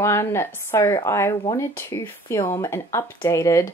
everyone. So I wanted to film an updated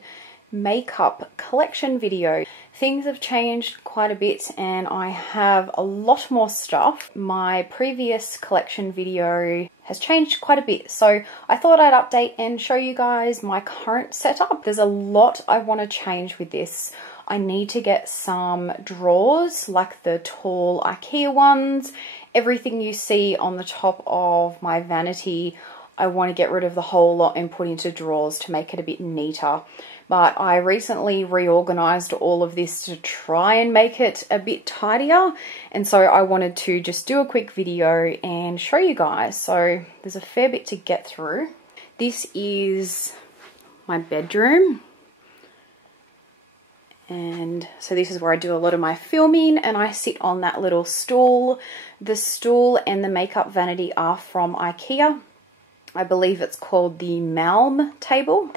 makeup collection video. Things have changed quite a bit and I have a lot more stuff. My previous collection video has changed quite a bit, so I thought I'd update and show you guys my current setup. There's a lot I want to change with this. I need to get some drawers like the tall IKEA ones. Everything you see on the top of my vanity, I want to get rid of the whole lot and put into drawers to make it a bit neater. But I recently reorganized all of this to try and make it a bit tidier, and so I wanted to just do a quick video and show you guys. So there's a fair bit to get through. This is my bedroom. And so this is where I do a lot of my filming, and I sit on that little stool. The stool and the makeup vanity are from IKEA. I believe it's called the Malm table.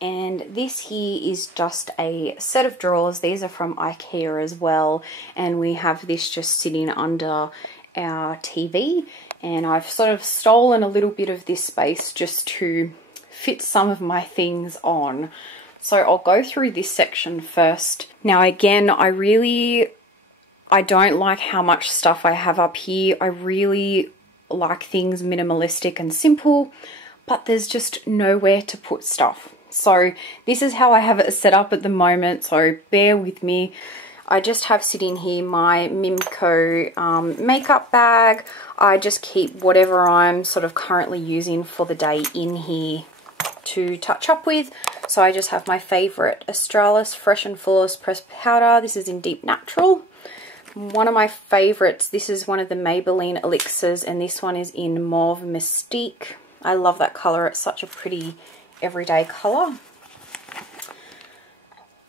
And this here is just a set of drawers. These are from IKEA as well. And we have this just sitting under our TV. And I've sort of stolen a little bit of this space just to fit some of my things on. So I'll go through this section first. Now again, I don't like how much stuff I have up here. I really like things minimalistic and simple, but there's just nowhere to put stuff. So this is how I have it set up at the moment, so bear with me. I just have sitting here my Mimco makeup bag. I just keep whatever I'm sort of currently using for the day in here to touch up with. So I just have my favourite Australis Fresh and Flawless Pressed Powder. This is in Deep Natural. One of my favourites, this is one of the Maybelline Elixirs, and this one is in Mauve Mystique. I love that colour. It's such a pretty everyday colour.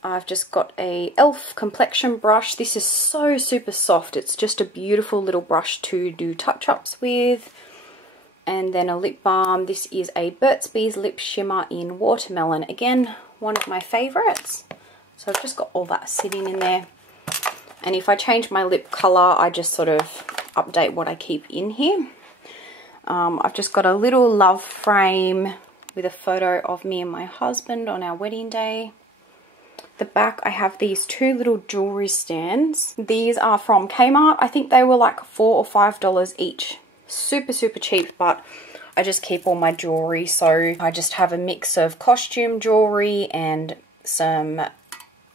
I've just got a e.l.f. complexion brush. This is so super soft. It's just a beautiful little brush to do touch-ups with. And then a lip balm. This is a Burt's Bees Lip Shimmer in Watermelon. Again, one of my favourites. So I've just got all that sitting in there. And if I change my lip colour, I just sort of update what I keep in here. I've just got a little love frame with a photo of me and my husband on our wedding day. The back, I have these two little jewellery stands. These are from Kmart. I think they were like $4 or $5 each. Super cheap, but I just keep all my jewellery. So I just have a mix of costume jewellery and some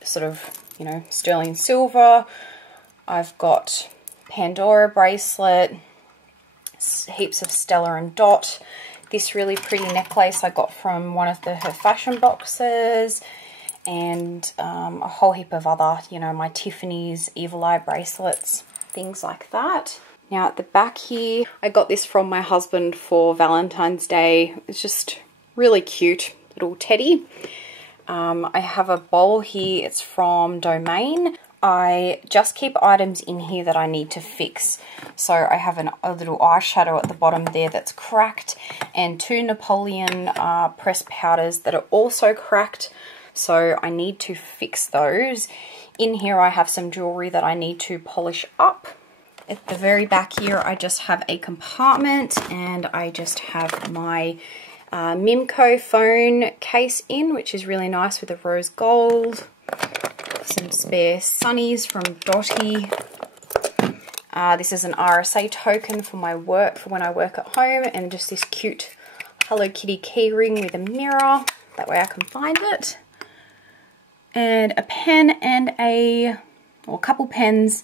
sort of, you know, sterling silver. I've got Pandora bracelet, heaps of Stella and Dot. This really pretty necklace I got from one of her fashion boxes, and a whole heap of other, you know, my Tiffany's Evil Eye bracelets, things like that. Now at the back here, I got this from my husband for Valentine's Day. It's just really cute little teddy. I have a bowl here. It's from Domain. I just keep items in here that I need to fix. So I have a little eyeshadow at the bottom there that's cracked, and two Napoleon pressed powders that are also cracked. So I need to fix those. In here I have some jewellery that I need to polish up. At the very back here I just have a compartment, and I just have my Mimco phone case in, which is really nice with the rose gold. Some spare sunnies from Dottie. This is an RSA token for my work, for when I work at home, and just this cute Hello Kitty keyring with a mirror. That way I can find it. And a pen and a couple pens.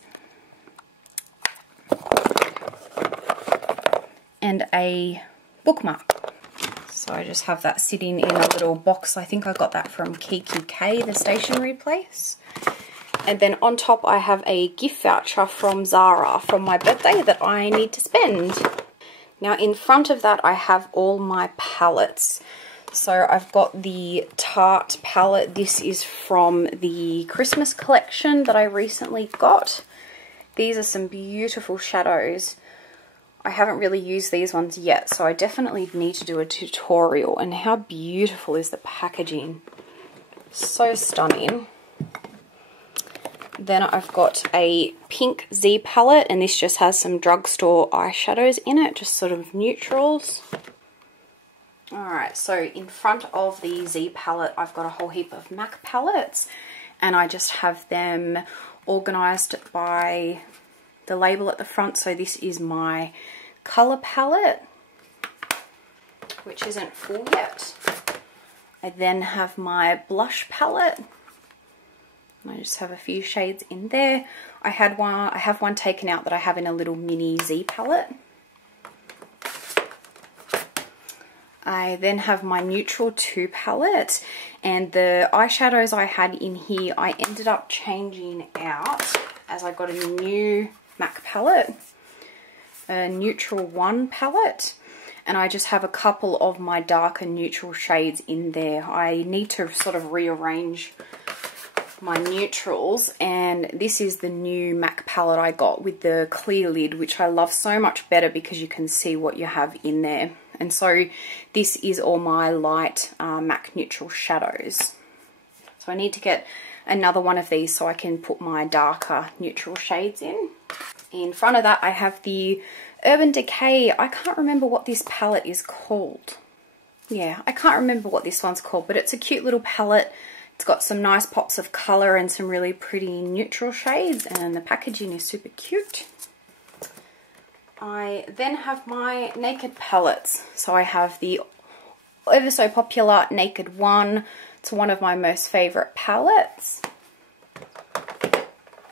And a bookmark. So I just have that sitting in a little box. I think I got that from KQK, the stationery place. And then on top I have a gift voucher from Zara from my birthday that I need to spend. Now in front of that I have all my palettes. So I've got the Tarte palette. This is from the Christmas collection that I recently got. These are some beautiful shadows. I haven't really used these ones yet, so I definitely need to do a tutorial. And how beautiful is the packaging? So stunning. Then I've got a pink Z palette, and this just has some drugstore eyeshadows in it, just sort of neutrals. Alright, so in front of the Z palette, I've got a whole heap of MAC palettes, and I just have them organised by the label at the front. So this is my colour palette, which isn't full yet. I then have my blush palette. I just have a few shades in there. I have one taken out that I have in a little mini Z palette. I then have my neutral 2 palette, and the eyeshadows I had in here I ended up changing out as I got a new MAC palette, a neutral 1 palette, and I just have a couple of my darker neutral shades in there. I need to sort of rearrange my neutrals, and this is the new MAC palette I got with the clear lid, which I love so much better because you can see what you have in there. And so this is all my light MAC neutral shadows. So I need to get another one of these so I can put my darker neutral shades in. In front of that I have the Urban Decay. I can't remember what this palette is called. Yeah, I can't remember what this one's called, but it's a cute little palette. It's got some nice pops of colour and some really pretty neutral shades, and the packaging is super cute. I then have my Naked palettes. So I have the ever so popular Naked 1. It's one of my most favourite palettes.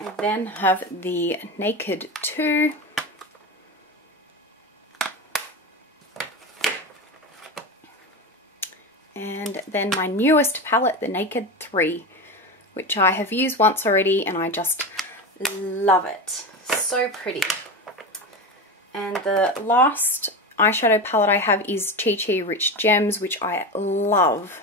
I then have the Naked 2. And then my newest palette, the Naked 3, which I have used once already and I just love it. So pretty. And the last eyeshadow palette I have is Chi Chi Rich Gems, which I love.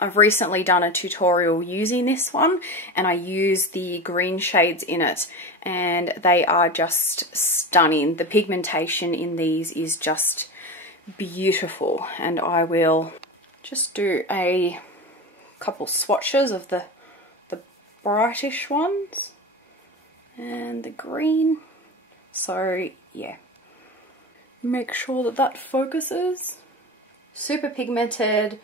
I've recently done a tutorial using this one, and I use the green shades in it, and they are just stunning. The pigmentation in these is just beautiful, and I will just do a couple swatches of the brightish ones and the green. So yeah, make sure that that focuses. Super pigmented,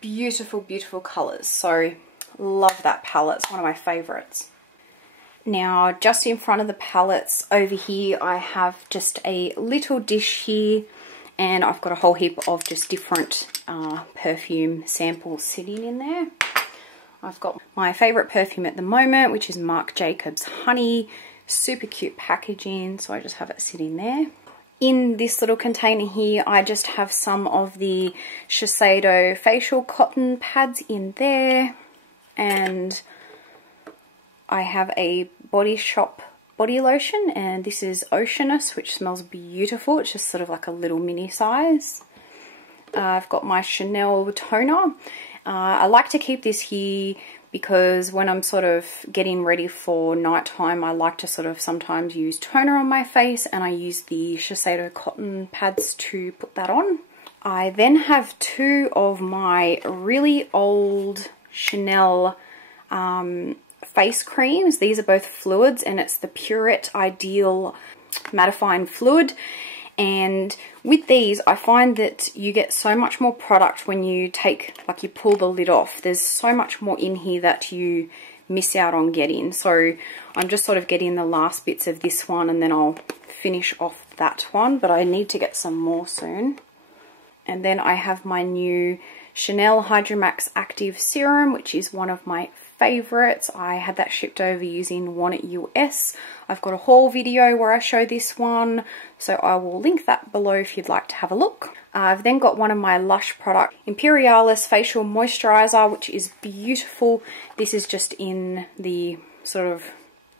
beautiful, beautiful colours. So love that palette. It's one of my favourites. Now just in front of the palettes over here I have just a little dish here, and I've got a whole heap of just different perfume samples sitting in there. I've got my favourite perfume at the moment, which is Marc Jacobs Honey. Super cute packaging, so I just have it sitting there. In this little container here, I just have some of the Shiseido facial cotton pads in there, and I have a Body Shop body lotion, and this is Oceanus, which smells beautiful. It's just sort of like a little mini size. I've got my Chanel toner. I like to keep this here because when I'm sort of getting ready for nighttime, I like to sort of sometimes use toner on my face, and I use the Shiseido cotton pads to put that on. I then have 2 of my really old Chanel face creams. These are both fluids, and it's the Purette Ideal Mattifying Fluid. And with these, I find that you get so much more product when you take, like you pull the lid off. There's so much more in here that you miss out on getting. So I'm just sort of getting the last bits of this one, and then I'll finish off that one. But I need to get some more soon. And then I have my new Chanel Hydromax Active Serum, which is one of my favorites. I had that shipped over using One US. I've got a haul video where I show this one, so I will link that below if you'd like to have a look. I've then got one of my Lush product, Imperialis Facial Moisturizer, which is beautiful. This is just in the sort of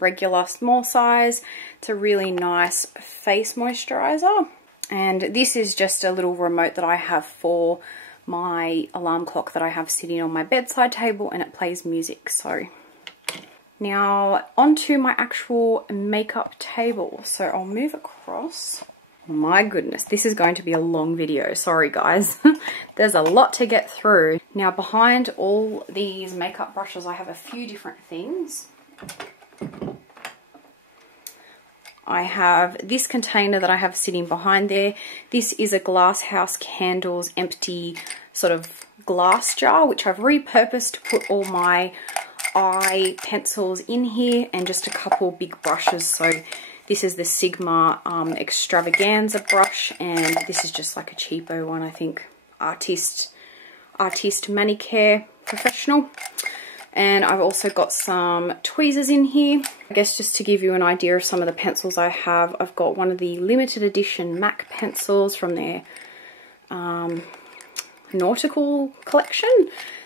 regular small size. It's a really nice face moisturizer, and this is just a little remote that I have for my alarm clock that I have sitting on my bedside table, and it plays music. So now onto my actual makeup table. So I'll move across. My goodness, this is going to be a long video. Sorry guys. There's a lot to get through. Now behind all these makeup brushes I have a few different things. I have this container that I have sitting behind there. This is a Glass House Candles empty sort of glass jar, which I've repurposed to put all my eye pencils in here and just a couple big brushes. So this is the Sigma Extravaganza brush, and this is just like a cheapo one, I think, Artist Manicure Professional. And I've also got some tweezers in here. I guess just to give you an idea of some of the pencils I have, I've got one of the limited edition MAC pencils from their nautical collection.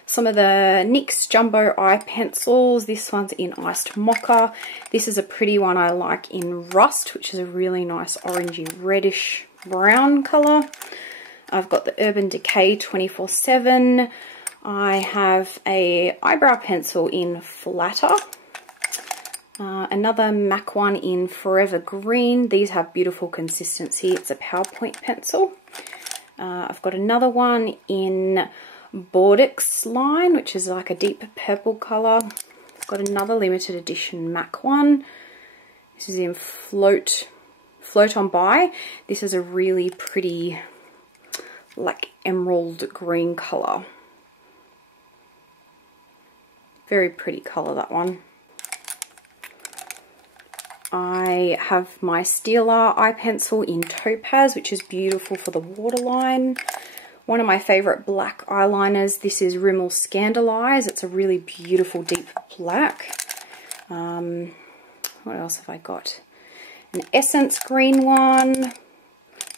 Some of the NYX Jumbo Eye pencils. This one's in Iced Mocha. This is a pretty one I like in Rust, which is a really nice orangey reddish brown colour. I've got the Urban Decay 24/7. I have a eyebrow pencil in Flatter. Another MAC one in Forever Green. These have beautiful consistency. It's a PowerPoint pencil. I've got another one in Bordeaux line, which is like a deep purple colour. I've got another limited edition MAC one. This is in Float on By. This is a really pretty, like, emerald green colour. Very pretty colour, that one. I have my Stila eye pencil in Topaz, which is beautiful for the waterline. One of my favourite black eyeliners, this is Rimmel Scandalise. It's a really beautiful deep black. What else have I got? An Essence green one.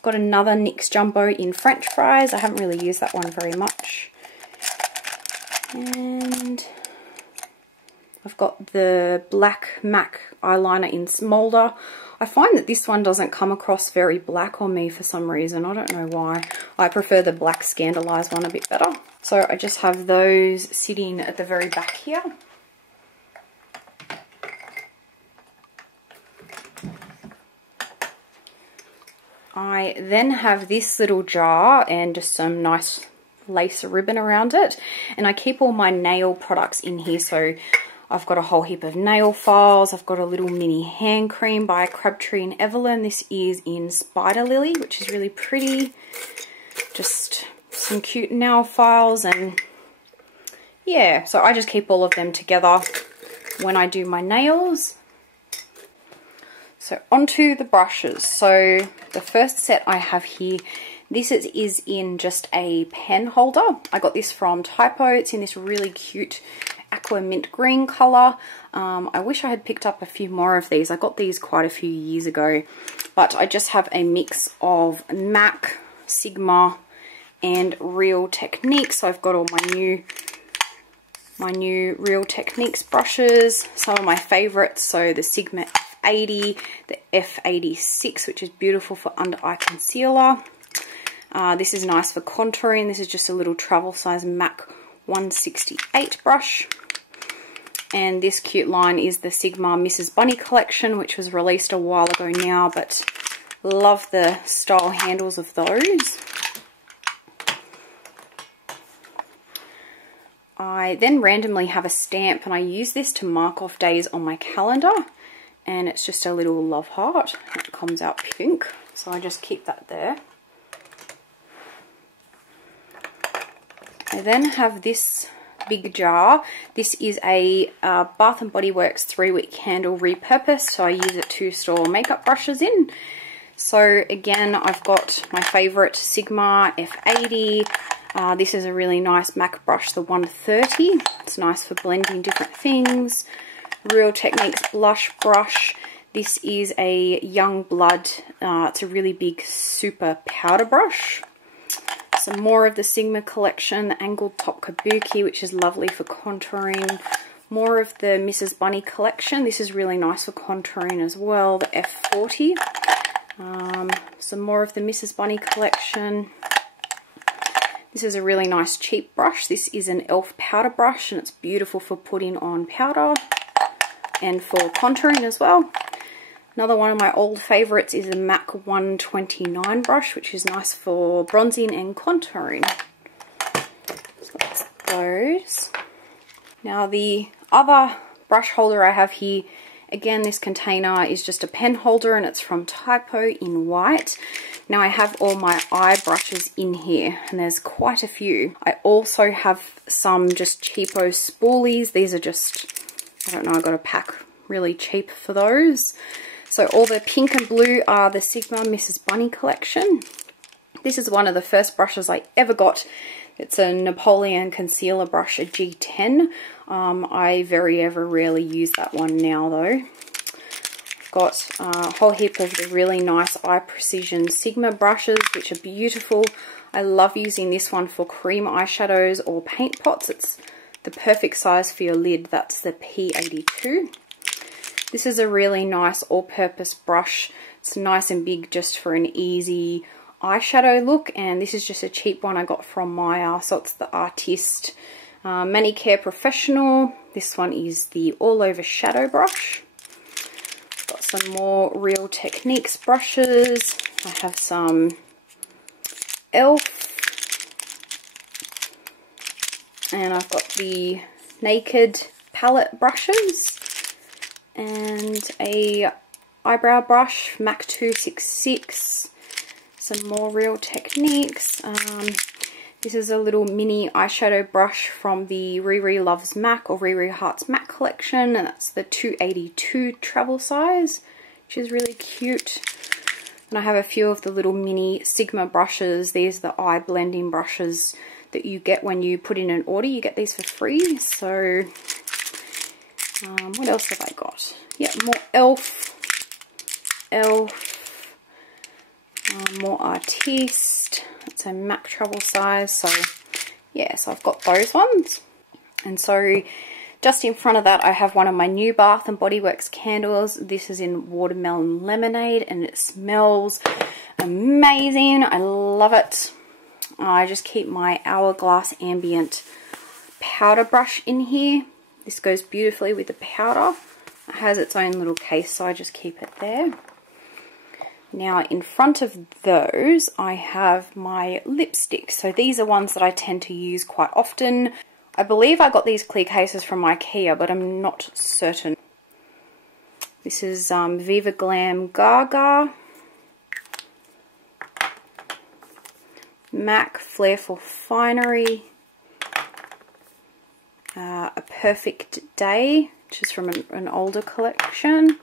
Got another NYX Jumbo in French Fries. I haven't really used that one very much. And I've got the black MAC eyeliner in Smolder. I find that this one doesn't come across very black on me for some reason. I don't know why. I prefer the black Scandalise one a bit better. So I just have those sitting at the very back here. I then have this little jar and just some nice lace ribbon around it. And I keep all my nail products in here. So I've got a whole heap of nail files. I've got a little mini hand cream by Crabtree and Evelyn. This is in Spider Lily, which is really pretty. Just some cute nail files, and yeah, so I just keep all of them together when I do my nails. So onto the brushes. So the first set I have here, this is in just a pen holder. I got this from Typo. It's in this really cute aqua mint green colour. I wish I had picked up a few more of these. I got these quite a few years ago, but I just have a mix of MAC, Sigma and Real Techniques. So I've got all my new Real Techniques brushes, some of my favourites. So the Sigma F80, the F86, which is beautiful for under eye concealer. This is nice for contouring. This is just a little travel size MAC 168 brush. And this cute line is the Sigma Mrs. Bunny collection, which was released a while ago now, but love the style handles of those. I then randomly have a stamp, and I use this to mark off days on my calendar, and it's just a little love heart. It comes out pink, so I just keep that there. I then have this big jar. This is a Bath & Body Works 3-week candle repurposed, so I use it to store makeup brushes in. So again, I've got my favourite Sigma F80. This is a really nice MAC brush, the 130. It's nice for blending different things. Real Techniques blush brush. This is a Young Blood. It's a really big super powder brush. Some more of the Sigma collection, the Angled Top Kabuki, which is lovely for contouring. More of the Mrs. Bunny collection. This is really nice for contouring as well, the F40. Some more of the Mrs. Bunny collection. This is a really nice cheap brush. This is an e.l.f. powder brush, and it's beautiful for putting on powder and for contouring as well. Another one of my old favourites is a MAC 129 brush, which is nice for bronzing and contouring. So that's those. Now the other brush holder I have here, again, this container is just a pen holder and it's from Typo in white. Now I have all my eye brushes in here and there's quite a few. I also have some just cheapo spoolies. These are just, I don't know, I got a pack really cheap for those. So all the pink and blue are the Sigma Mrs. Bunny collection. This is one of the first brushes I ever got. It's a Napoleon concealer brush, a G10. I very rarely use that one now though. I've got a whole heap of the really nice Eye Precision Sigma brushes, which are beautiful. I love using this one for cream eyeshadows or paint pots. It's the perfect size for your lid. That's the P82. This is a really nice all-purpose brush. It's nice and big just for an easy eyeshadow look, and this is just a cheap one I got from Maya. So it's the Artist Manicure Professional. This one is the all over shadow brush. Got some more Real Techniques brushes. I have some ELF, and I've got the Naked palette brushes and a eyebrow brush, MAC 266. Some more Real Techniques. This is a little mini eyeshadow brush from the Riri Loves MAC or Riri Hearts MAC collection, and that's the 282 travel size, which is really cute. And I have a few of the little mini Sigma brushes. These are the eye blending brushes that you get when you put in an order. You get these for free. So what else have I got? Yeah, more ELF. More Artiste. It's a MAC travel size. So yeah, so I've got those ones. And so just in front of that, I have one of my new Bath & Body Works candles. This is in Watermelon Lemonade and it smells amazing. I love it. I just keep my Hourglass Ambient powder brush in here. This goes beautifully with the powder. It has its own little case, so I just keep it there. Now in front of those, I have my lipstick. So these are ones that I tend to use quite often. I believe I got these clear cases from IKEA, but I'm not certain. This is Viva Glam Gaga. MAC Flair for Finery. A Perfect Day, which is from an older collection.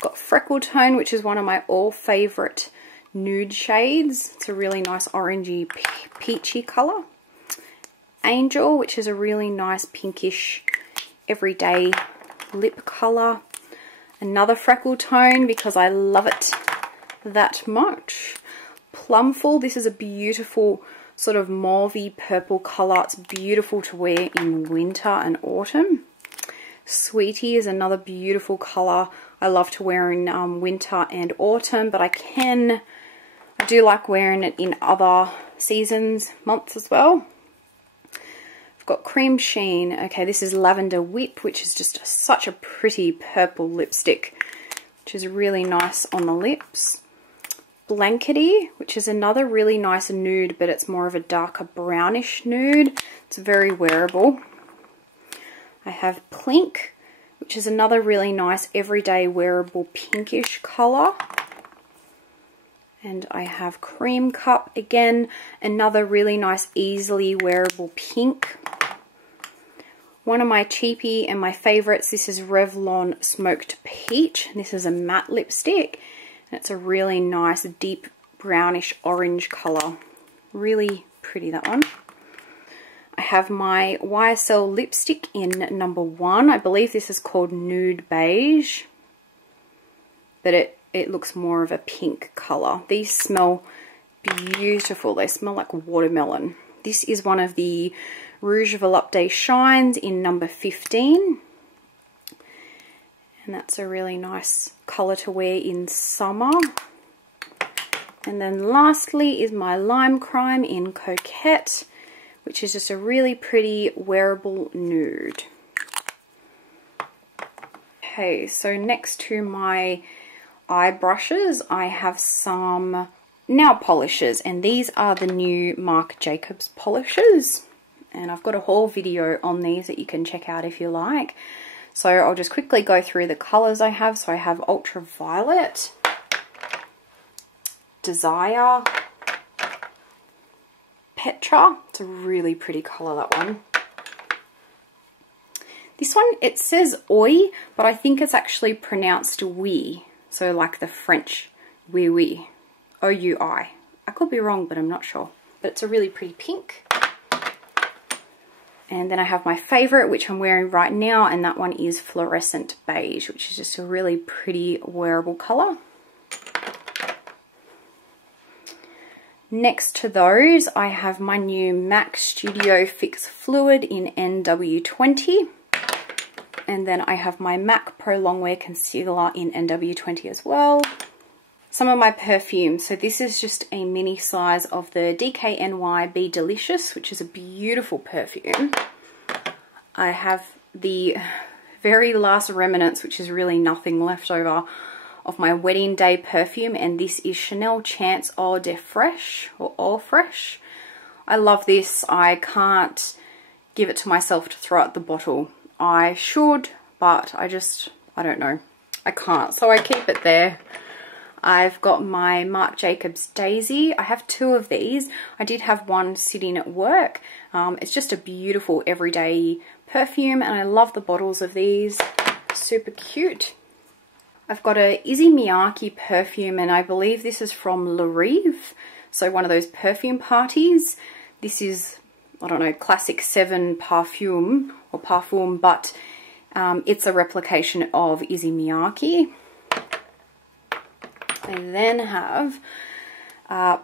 Got Freckle Tone, which is one of my all favourite nude shades. It's a really nice orangey peachy colour. Angel, which is a really nice pinkish everyday lip colour. Another Freckle Tone because I love it that much. Plumful, this is a beautiful sort of mauvey purple colour. It's beautiful to wear in winter and autumn. Sweetie is another beautiful colour. I love to wear in winter and autumn, but I do like wearing it in other seasons, months as well. I've got Cream Sheen. Okay, this is Lavender Whip, which is just such a pretty purple lipstick, which is really nice on the lips. Blankety, which is another really nice nude, but it's more of a darker brownish nude. It's very wearable. I have Plink, which is another really nice everyday wearable pinkish colour. And I have Cream Cup, again, another really nice easily wearable pink. One of my cheapie and my favourites, this is Revlon Smoked Peach. This is a matte lipstick. And it's a really nice deep brownish orange colour. Really pretty, that one. I have my YSL lipstick in number 1. I believe this is called Nude Beige. But it looks more of a pink colour. These smell beautiful. They smell like watermelon. This is one of the Rouge Volupté Shines in number 15. And that's a really nice colour to wear in summer. And then lastly is my Lime Crime in Coquette, which is just a really pretty wearable nude. Okay, so next to my eye brushes, I have some nail polishes, and these are the new Marc Jacobs polishes. and I've got a haul video on these that you can check out if you like. So I'll just quickly go through the colours I have. So I have Ultraviolet, Desire, Petra. It's a really pretty colour, that one. This one, it says Oi, but I think it's actually pronounced oui. So like the French, oui oui, O-U-I. I could be wrong, but I'm not sure. But it's a really pretty pink. And then I have my favourite, which I'm wearing right now, and that one is Fluorescent Beige, which is just a really pretty wearable colour. Next to those, I have my new MAC Studio Fix Fluid in NW20. And then I have my MAC Pro Longwear Concealer in NW20 as well. Some of my perfumes. So this is just a mini size of the DKNY Be Delicious, which is a beautiful perfume. I have the very last remnants, which is really nothing left over, of my wedding day perfume, and this is Chanel Chance Eau de Fresh, or Eau Fresh. I love this. I can't give it to myself to throw out the bottle. I should, but I don't know. I can't, so I keep it there. I've got my Marc Jacobs Daisy. I have two of these. I did have one sitting at work. It's just a beautiful everyday perfume, and I love the bottles of these. Super cute. I've got a Issey Miyake perfume, and I believe this is from Le Rive. So one of those perfume parties. This is, I don't know, Classic 7 Parfum, or Parfum, but it's a replication of Issey Miyake. I then have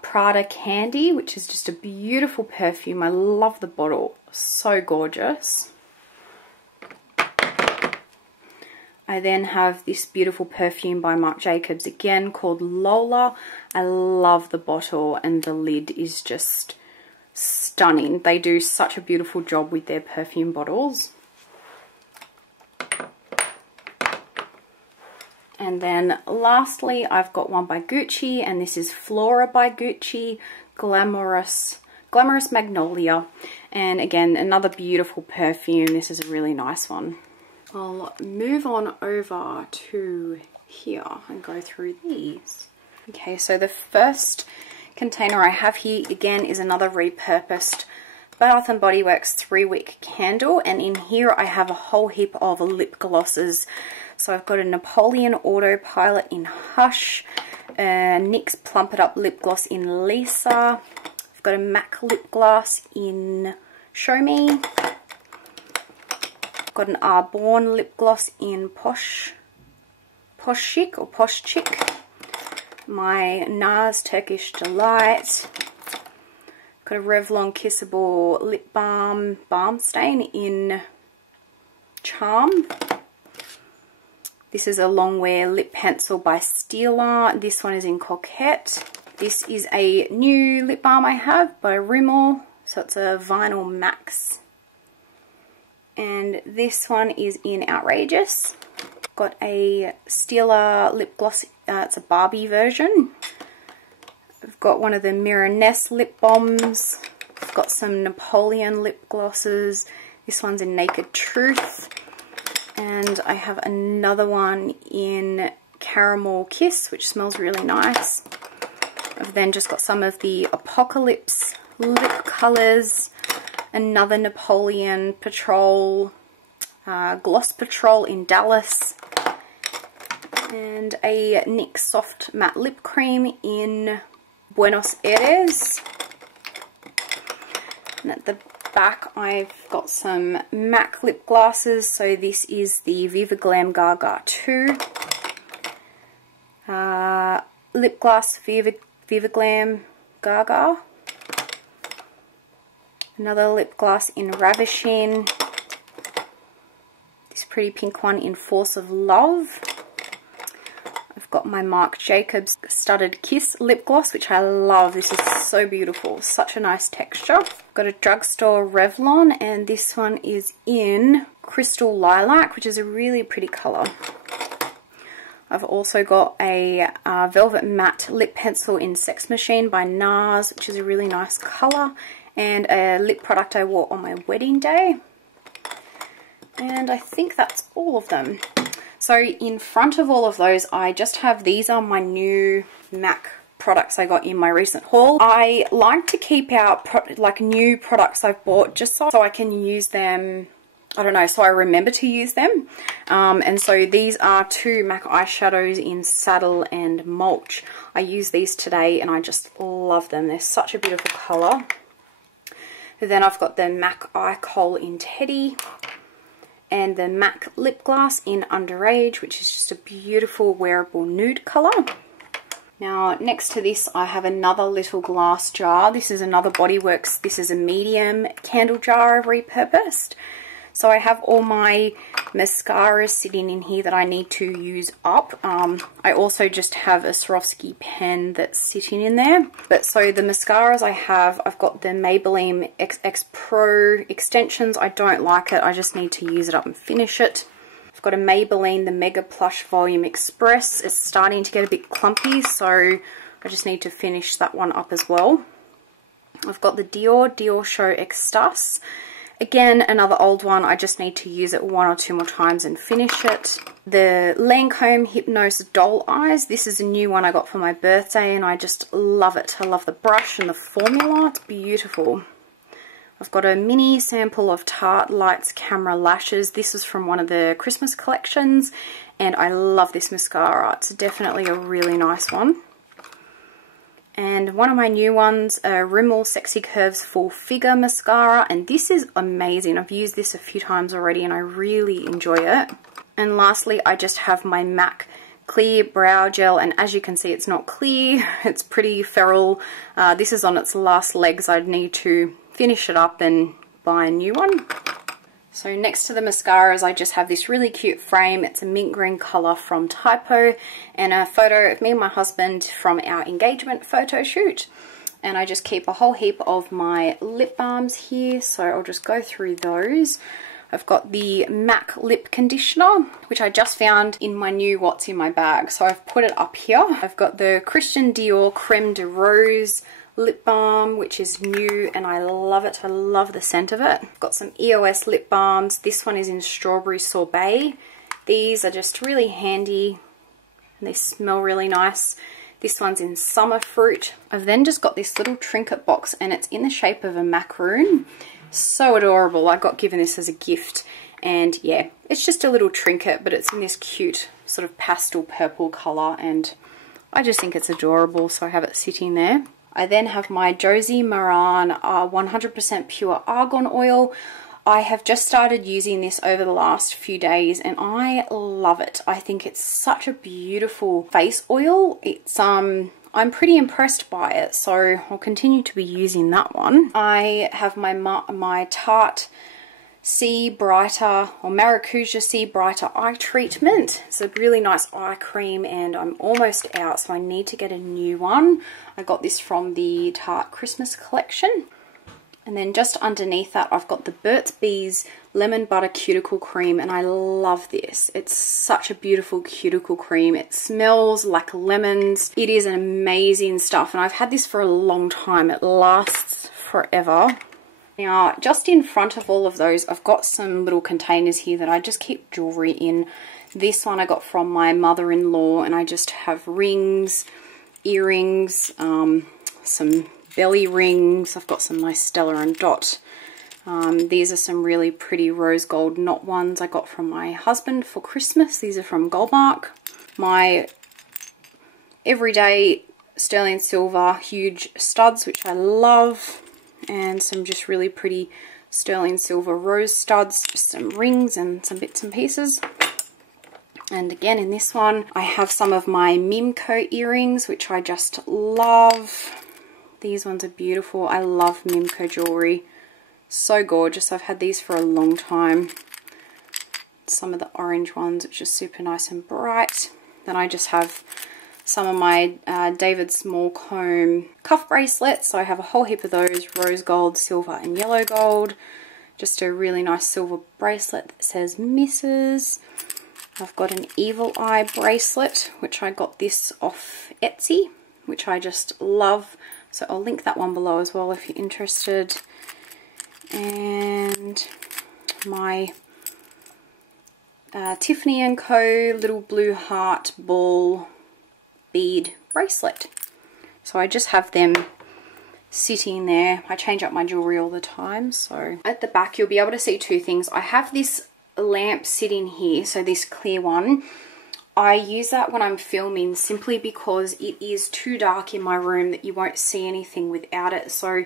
Prada Candy, which is just a beautiful perfume. I love the bottle, so gorgeous. I then have this beautiful perfume by Marc Jacobs again called Lola. I love the bottle, and the lid is just stunning. They do such a beautiful job with their perfume bottles. And then lastly, I've got one by Gucci, and this is Flora by Gucci, Glamorous Magnolia. And again, another beautiful perfume. This is a really nice one. I'll move on over to here and go through these. Okay, so the first container I have here again is another repurposed Bath & Body Works 3-wick candle, and in here I have a whole heap of lip glosses. So I've got a Napoleon Autopilot in Hush, NYX Plump It Up lip gloss in Lisa. I've got a MAC lip gloss in Show Me. I've got an Arbonne lip gloss in Posh Chic or Posh Chic. My NARS Turkish Delight. Got a Revlon Kissable lip balm stain in Charm. This is a Longwear lip pencil by Stila. This one is in Coquette. This is a new lip balm I have by Rimmel. So it's a Vinyl Max. And this one is in Outrageous. Got a Stila lip gloss. It's a Barbie version. I've got one of the Mironess lip balms. I've got some Napoleon lip glosses. This one's in Naked Truth. And I have another one in Caramel Kiss, which smells really nice. I've then just got some of the Apocalypse lip colours. Another Napoleon Patrol, Gloss Patrol in Dallas. And a NYX Soft Matte Lip Cream in Buenos Aires. And at the back I've got some MAC lip glasses. So this is the Viva Glam Gaga 2. Lip gloss Viva Glam Gaga. Another lip gloss in Ravishing. This pretty pink one in Force of Love. I've got my Marc Jacobs Studded Kiss lip gloss, which I love. This is so beautiful. Such a nice texture. I've got a Drugstore Revlon, and this one is in Crystal Lilac, which is a really pretty colour. I've also got a Velvet Matte lip pencil in Sex Machine by NARS, which is a really nice colour. and a lip product I wore on my wedding day. And I think that's all of them. So in front of all of those, I just have, these are my new MAC products I got in my recent haul. I like to keep out like new products I've bought just so I can use them, I don't know, so I remember to use them. And so these are 2 MAC eyeshadows in Saddle and Mulch. I used these today and I just love them. They're such a beautiful colour. Then I've got the MAC Eye Kohl in Teddy, and the MAC Lip Gloss in Underage, which is just a beautiful wearable nude colour. Now next to this I have another little glass jar. This is another Body Works. This is a medium candle jar I've repurposed. So I have all my mascaras sitting in here that I need to use up. I also just have a Swarovski pen that's sitting in there. But so the mascaras I have, I've got the Maybelline XX Pro extensions. I don't like it. I just need to use it up and finish it. I've got a Maybelline, the Mega Plush Volume Express. It's starting to get a bit clumpy, so I just need to finish that one up as well. I've got the Dior Show Extas. Again, another old one. I just need to use it 1 or 2 more times and finish it. The Lancome Hypnose Doll Eyes. This is a new one I got for my birthday and I just love it. I love the brush and the formula. It's beautiful. I've got a mini sample of Tarte Lights Camera Lashes. This is from one of the Christmas collections and I love this mascara. It's definitely a really nice one. And one of my new ones, a Rimmel Sexy Curves Full Figure Mascara, and this is amazing. I've used this a few times already and I really enjoy it. And lastly, I just have my MAC Clear Brow Gel, and as you can see, it's not clear, it's pretty feral. This is on its last legs. I'd need to finish it up and buy a new one. So next to the mascaras, I just have this really cute frame. It's a mint green colour from Typo, and a photo of me and my husband from our engagement photo shoot. And I just keep a whole heap of my lip balms here, so I'll just go through those. I've got the MAC Lip Conditioner, which I just found in my new What's in My Bag, so I've put it up here. I've got the Christian Dior Creme de Rose lip balm, which is new and I love it. I love the scent of it. I've got some EOS lip balms. This one is in Strawberry Sorbet. These are just really handy and they smell really nice. This one's in Summer Fruit. I've then just got this little trinket box and it's in the shape of a macaroon. So adorable. I got given this as a gift and yeah, it's just a little trinket, but it's in this cute sort of pastel purple colour and I just think it's adorable, so I have it sitting there. I then have my Josie Maran 100% pure argan oil. I have just started using this over the last few days and I love it. I think it's such a beautiful face oil. It's I'm pretty impressed by it, so I'll continue to be using that one. I have my Tarte See Brighter or Maracuja See Brighter eye treatment. It's a really nice eye cream and I'm almost out, so I need to get a new one. I got this from the Tarte Christmas collection. And then just underneath that I've got the Burt's Bees Lemon Butter Cuticle Cream and I love this. It's such a beautiful cuticle cream. It smells like lemons. It is an amazing stuff and I've had this for a long time. It lasts forever. Now, just in front of all of those, I've got some little containers here that I just keep jewellery in. This one I got from my mother-in-law, and I just have rings, earrings, some belly rings. I've got some nice Stella and Dot. These are some really pretty rose gold knot ones I got from my husband for Christmas. These are from Goldmark. My everyday sterling silver huge studs, which I love. And some just really pretty sterling silver rose studs, just some rings and some bits and pieces. And again in this one I have some of my Mimco earrings, which I just love. These ones are beautiful. I love Mimco jewellery, so gorgeous. I've had these for a long time. Some of the orange ones, which are super nice and bright. Then I just have some of my David Smallcombe cuff bracelets. So I have a whole heap of those, rose gold, silver and yellow gold. Just a really nice silver bracelet that says Mrs. I've got an Evil Eye bracelet, which I got this off Etsy, which I just love. So I'll link that one below as well if you're interested. And my Tiffany & Co. little blue heart ball bead bracelet. So I just have them sitting there. I change up my jewelry all the time. So at the back you'll be able to see two things. I have this lamp sitting here, so this clear one. I use that when I'm filming simply because it is too dark in my room that you won't see anything without it. So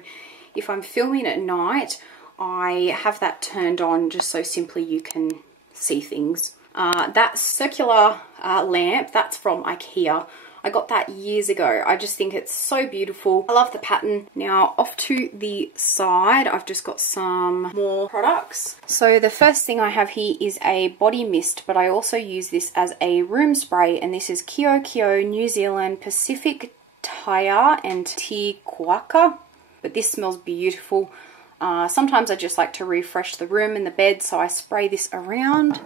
if I'm filming at night, I have that turned on just so simply you can see things. That circular lamp, that's from IKEA. I got that years ago. I just think it's so beautiful. I love the pattern. Now off to the side, I've just got some more products. So the first thing I have here is a body mist, but I also use this as a room spray, and this is Kio New Zealand Pacific Taia and Te Kuaka. But this smells beautiful. Sometimes I just like to refresh the room and the bed, so I spray this around.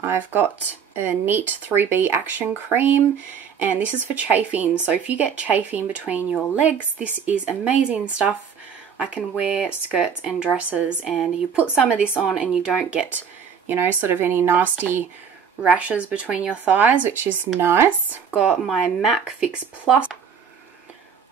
I've got a Neat 3B Action Cream, and this is for chafing. So if you get chafing between your legs, this is amazing stuff. I can wear skirts and dresses, and you put some of this on and you don't get, you know, sort of any nasty rashes between your thighs, which is nice. Got my MAC Fix Plus.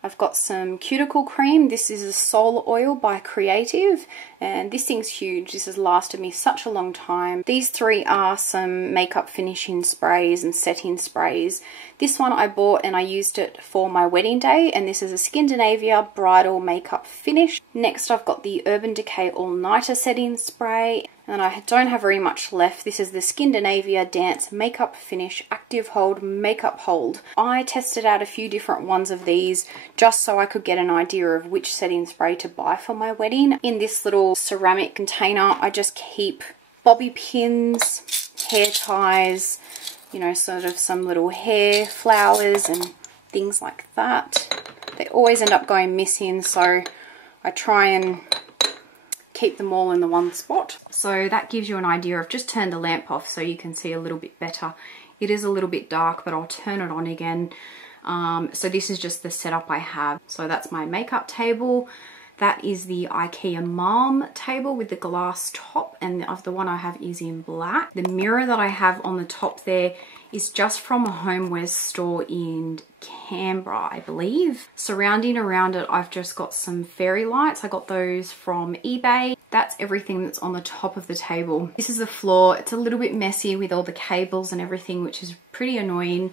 I've got some cuticle cream. This is a Soul Oil by Creative, and this thing's huge. This has lasted me such a long time. These three are some makeup finishing sprays and setting sprays. This one I bought and I used it for my wedding day, and this is a Scandinavia Bridal Makeup Finish. Next I've got the Urban Decay All Nighter Setting Spray, and I don't have very much left. This is the Scandinavia Dance Makeup Finish Active Hold Makeup Hold. I tested out a few different ones of these just so I could get an idea of which setting spray to buy for my wedding. In this little ceramic container, I just keep bobby pins, hair ties, you know, sort of some little hair flowers and things like that. They always end up going missing, so I try and keep them all in the one spot. So that gives you an idea. I've just turned the lamp off so you can see a little bit better. It is a little bit dark, but I'll turn it on again. So this is just the setup I have. So that's my makeup table. That is the IKEA Mom table with the glass top, and the one I have is in black. The mirror that I have on the top there is just from a homewares store in Canberra, I believe. Surrounding around it, I've just got some fairy lights. I got those from eBay. That's everything that's on the top of the table. This is the floor. It's a little bit messy with all the cables and everything, which is pretty annoying.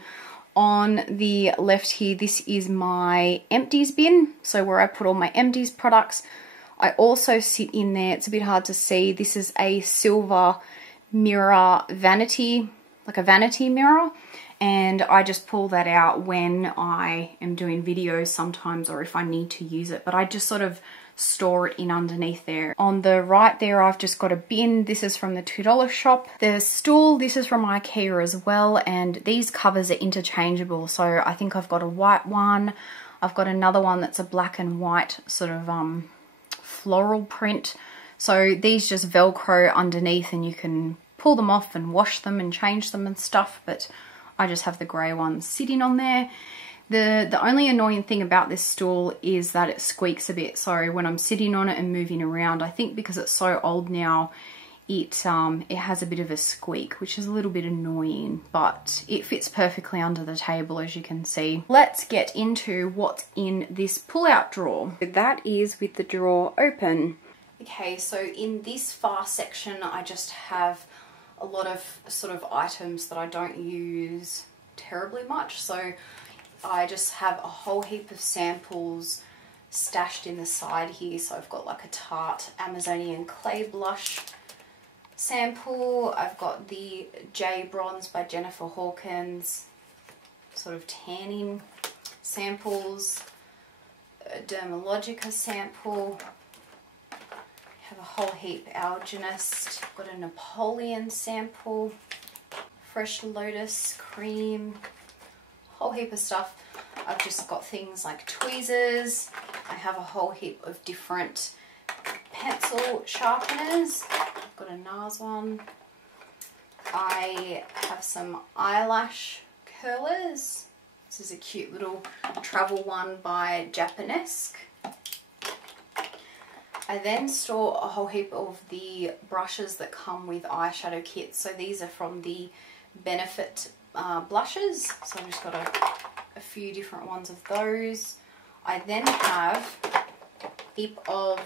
On the left here, this is my empties bin, so where I put all my empties products. I also sit in there, it's a bit hard to see, this is a silver mirror vanity, like a vanity mirror, and I just pull that out when I am doing videos sometimes, or if I need to use it, but I just sort of store it in underneath there. On the right there, I've just got a bin. This is from the $2 shop. The stool, this is from IKEA as well, and these covers are interchangeable. So I think I've got a white one. I've got another one that's a black and white sort of floral print. So these just Velcro underneath, and you can pull them off and wash them and change them and stuff, but I just have the grey ones sitting on there. The only annoying thing about this stool is that it squeaks a bit. So when I'm sitting on it and moving around, I think because it's so old now, it has a bit of a squeak, which is a little bit annoying, but it fits perfectly under the table, as you can see. Let's get into what's in this pull-out drawer. That is with the drawer open. Okay, so in this far section, I just have a lot of sort of items that I don't use terribly much. So I just have a whole heap of samples stashed in the side here. So I've got like a Tarte Amazonian Clay Blush sample. I've got the J Bronze by Jennifer Hawkins, sort of tanning samples, a Dermalogica sample. Have a whole heap Alginist. I've got a Napoleon sample, Fresh Lotus cream, whole heap of stuff. I've just got things like tweezers. I have a whole heap of different pencil sharpeners. I've got a NARS one. I have some eyelash curlers. This is a cute little travel one by Japanesque. I then store a whole heap of the brushes that come with eyeshadow kits. So these are from the Benefit blushes. So I've just got a few different ones of those. I then have a heap of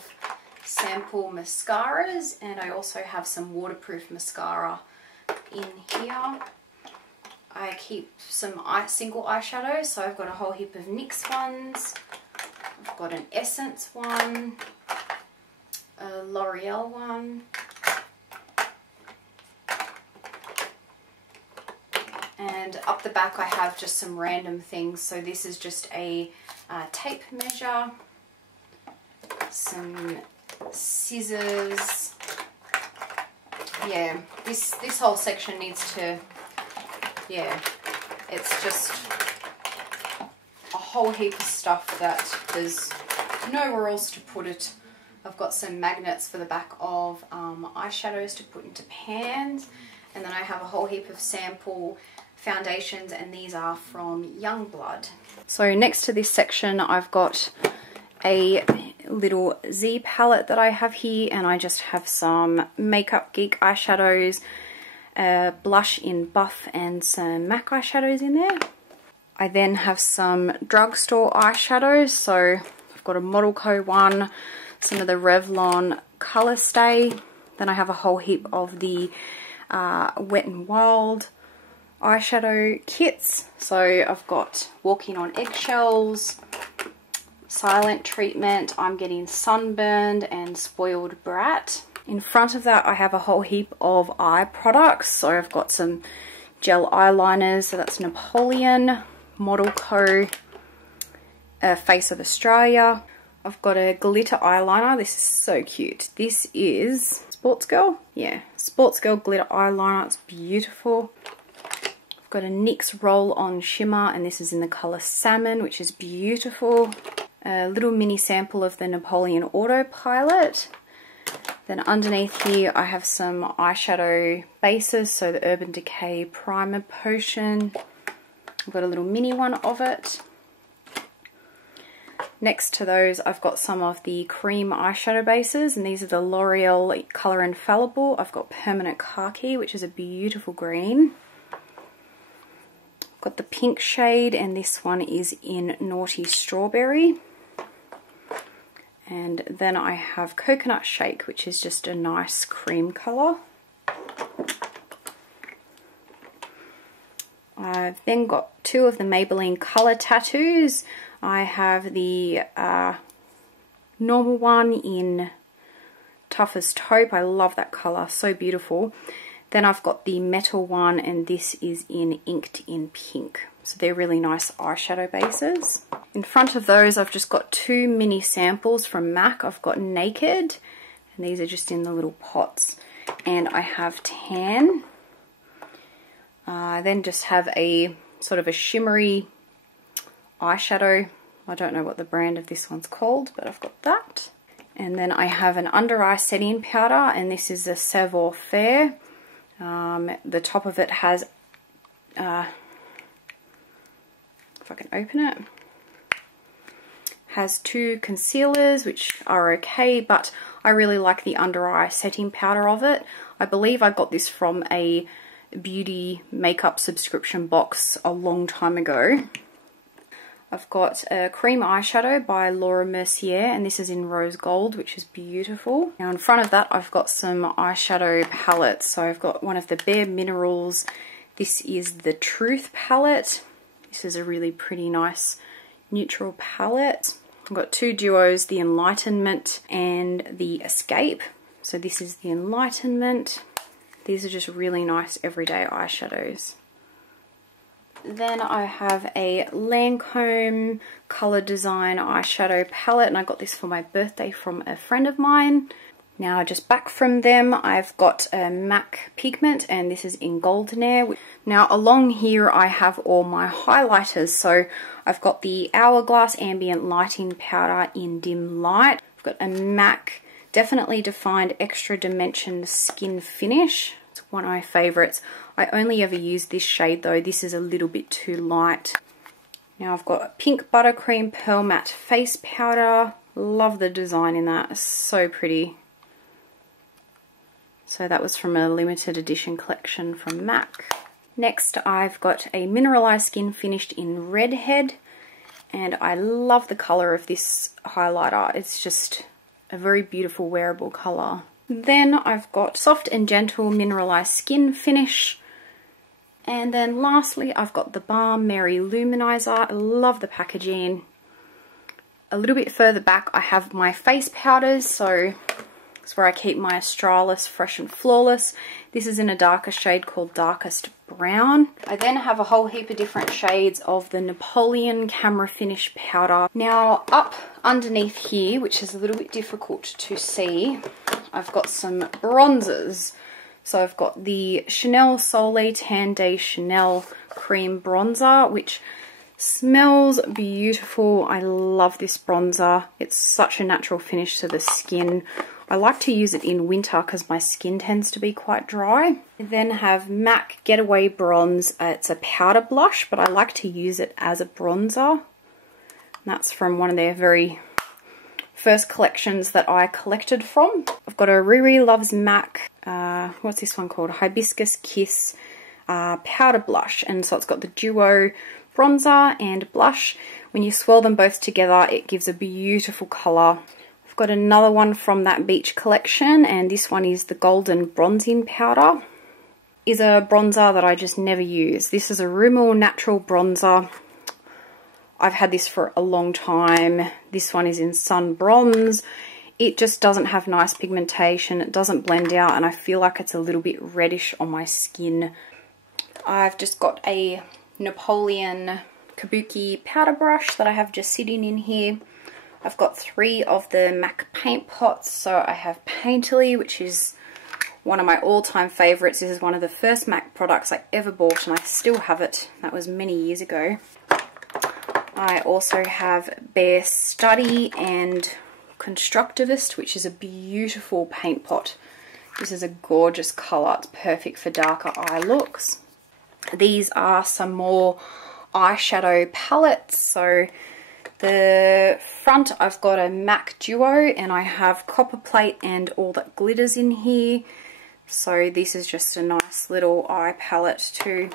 sample mascaras, and I also have some waterproof mascara in here. I keep some single eyeshadows, so I've got a whole heap of NYX ones. I've got an Essence one, a L'Oreal one, and up the back I have just some random things. So this is just a tape measure, some scissors. Yeah, this whole section needs to, yeah, it's just a whole heap of stuff that there's nowhere else to put it. I've got some magnets for the back of eyeshadows to put into pans, and then I have a whole heap of sample foundations, and these are from Youngblood. So next to this section I've got a little Z palette that I have here, and I just have some Makeup Geek eyeshadows, blush in Buff, and some MAC eyeshadows in there. I then have some drugstore eyeshadows, so I've got a Model Co one, some of the Revlon Colour Stay, then I have a whole heap of the Wet n Wild eyeshadow kits. So I've got Walking on Eggshells, Silent Treatment, I'm Getting Sunburned, and Spoiled Brat. In front of that I have a whole heap of eye products. So I've got some gel eyeliners, so that's Napoleon, Model Co, Face of Australia. I've got a glitter eyeliner. This is so cute. This is Sports Girl. Yeah, Sports Girl glitter eyeliner. It's beautiful. I've got a NYX roll-on shimmer, and this is in the colour Salmon, which is beautiful. A little mini sample of the Napoleon Autopilot. Then underneath here I have some eyeshadow bases, so the Urban Decay Primer Potion. I've got a little mini one of it. Next to those I've got some of the cream eyeshadow bases, and these are the L'Oreal Colour Infallible. I've got Permanent Khaki, which is a beautiful green. I've got the pink shade, and this one is in Naughty Strawberry. And then I have Coconut Shake, which is just a nice cream colour. I've then got two of the Maybelline Colour Tattoos. I have the normal one in Toughest Taupe. I love that colour, so beautiful. Then I've got the metal one, and this is in Inked in Pink. So they're really nice eyeshadow bases. In front of those I've just got two mini samples from MAC. I've got Naked, and these are just in the little pots. And I have Tan. I then just have a sort of a shimmery eyeshadow. I don't know what the brand of this one's called, but I've got that. And then I have an under eye setting powder, and this is a Savoir Faire. The top of it has, if I can open it, has two concealers, which are okay, but I really like the under eye setting powder of it. I believe I got this from a beauty makeup subscription box a long time ago. I've got a cream eyeshadow by Laura Mercier, and this is in Rose Gold, which is beautiful. Now in front of that I've got some eyeshadow palettes. So I've got one of the Bare Minerals. This is the Truth palette. This is a really pretty nice neutral palette. I've got two duos, the Enlightenment and the Escape. So this is the Enlightenment. These are just really nice everyday eyeshadows. Then I have a Lancome Colour Design eyeshadow palette, and I got this for my birthday from a friend of mine. Now just back from them I've got a MAC pigment, and this is in Goldenair. Now along here I have all my highlighters. So I've got the Hourglass Ambient Lighting Powder in Dim Light. I've got a MAC Definitely Defined Extra Dimension Skin Finish. It's one of my favourites. I only ever use this shade though. This is a little bit too light. Now I've got a pink buttercream pearl matte face powder. Love the design in that, it's so pretty. So that was from a limited edition collection from MAC. Next I've got a mineralized skin finished in Redhead, and I love the colour of this highlighter. It's just a very beautiful wearable colour. Then I've got soft and gentle mineralized skin finish. And then lastly I've got the Balm Mary Luminizer. I love the packaging. A little bit further back I have my face powders, so it's where I keep my Australis Fresh and Flawless. This is in a darker shade called Darkest Brown. I then have a whole heap of different shades of the Napoleon Camera Finish powder. Now up underneath here, which is a little bit difficult to see, I've got some bronzers. So I've got the Chanel Soleil Tan de Chanel Cream Bronzer, which smells beautiful. I love this bronzer. It's such a natural finish to the skin. I like to use it in winter because my skin tends to be quite dry. I then have MAC Getaway Bronze. It's a powder blush, but I like to use it as a bronzer. And that's from one of their very first collections that I collected from. I've got a Riri Loves MAC, what's this one called? Hibiscus Kiss powder blush. And so it's got the duo bronzer and blush. When you swirl them both together, it gives a beautiful colour. I've got another one from that beach collection, and this one is the Golden Bronzing Powder. Is a bronzer that I just never use. This is a Rimmel Natural Bronzer. I've had this for a long time. This one is in Sun Bronze. It just doesn't have nice pigmentation. It doesn't blend out, and I feel like it's a little bit reddish on my skin. I've just got a Napoleon Kabuki powder brush that I have just sitting in here. I've got 3 of the MAC paint pots. So I have Painterly, which is one of my all-time favourites. This is one of the first MAC products I ever bought, and I still have it. That was many years ago. I also have Bare Study and Constructivist, which is a beautiful paint pot. This is a gorgeous colour. It's perfect for darker eye looks. These are some more eyeshadow palettes. So the front I've got a MAC Duo, and I have Copper Plate and All That Glitters in here. So this is just a nice little eye palette to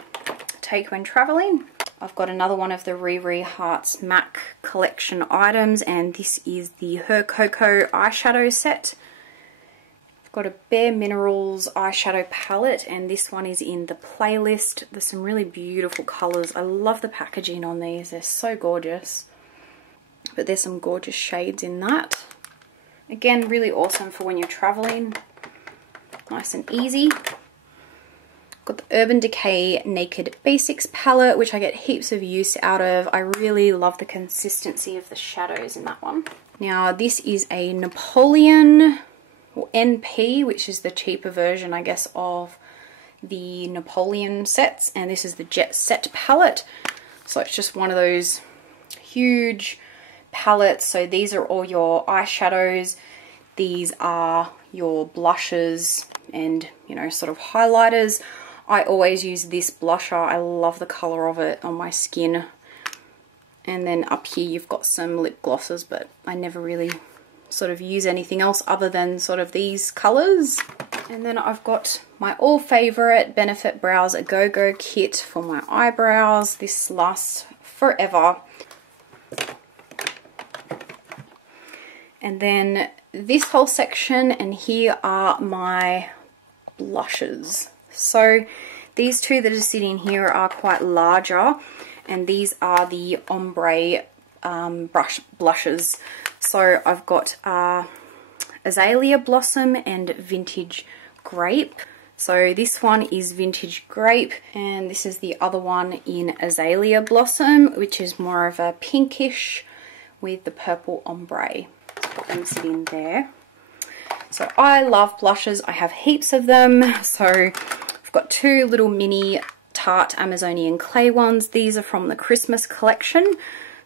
take when travelling. I've got another one of the Riri Hearts MAC collection items, and this is the Her Cocoa eyeshadow set. I've got a Bare Minerals eyeshadow palette, and this one is in the Playlist. There's some really beautiful colours. I love the packaging on these. They're so gorgeous. But there's some gorgeous shades in that. Again, really awesome for when you're traveling. Nice and easy. Got the Urban Decay Naked Basics palette, which I get heaps of use out of. I really love the consistency of the shadows in that one. Now this is a Napoleon, or NP, which is the cheaper version, I guess, of the Napoleon sets. And this is the Jet Set palette. So it's just one of those huge palettes. So these are all your eyeshadows, these are your blushes and, you know, sort of highlighters. I always use this blusher. I love the colour of it on my skin. And then up here you've got some lip glosses, but I never really sort of use anything else other than sort of these colours. And then I've got my all favourite Benefit Brows A Go-Go kit for my eyebrows. This lasts forever. And then this whole section, and here are my blushes. So these two that are sitting here are quite larger, and these are the ombre blushes. So I've got Azalea Blossom and Vintage Grape. So this one is Vintage Grape, and this is the other one in Azalea Blossom, which is more of a pinkish with the purple ombre. Put them sitting there. So I love blushes. I have heaps of them. So I've got 2 little mini Tarte Amazonian clay ones. These are from the Christmas collection.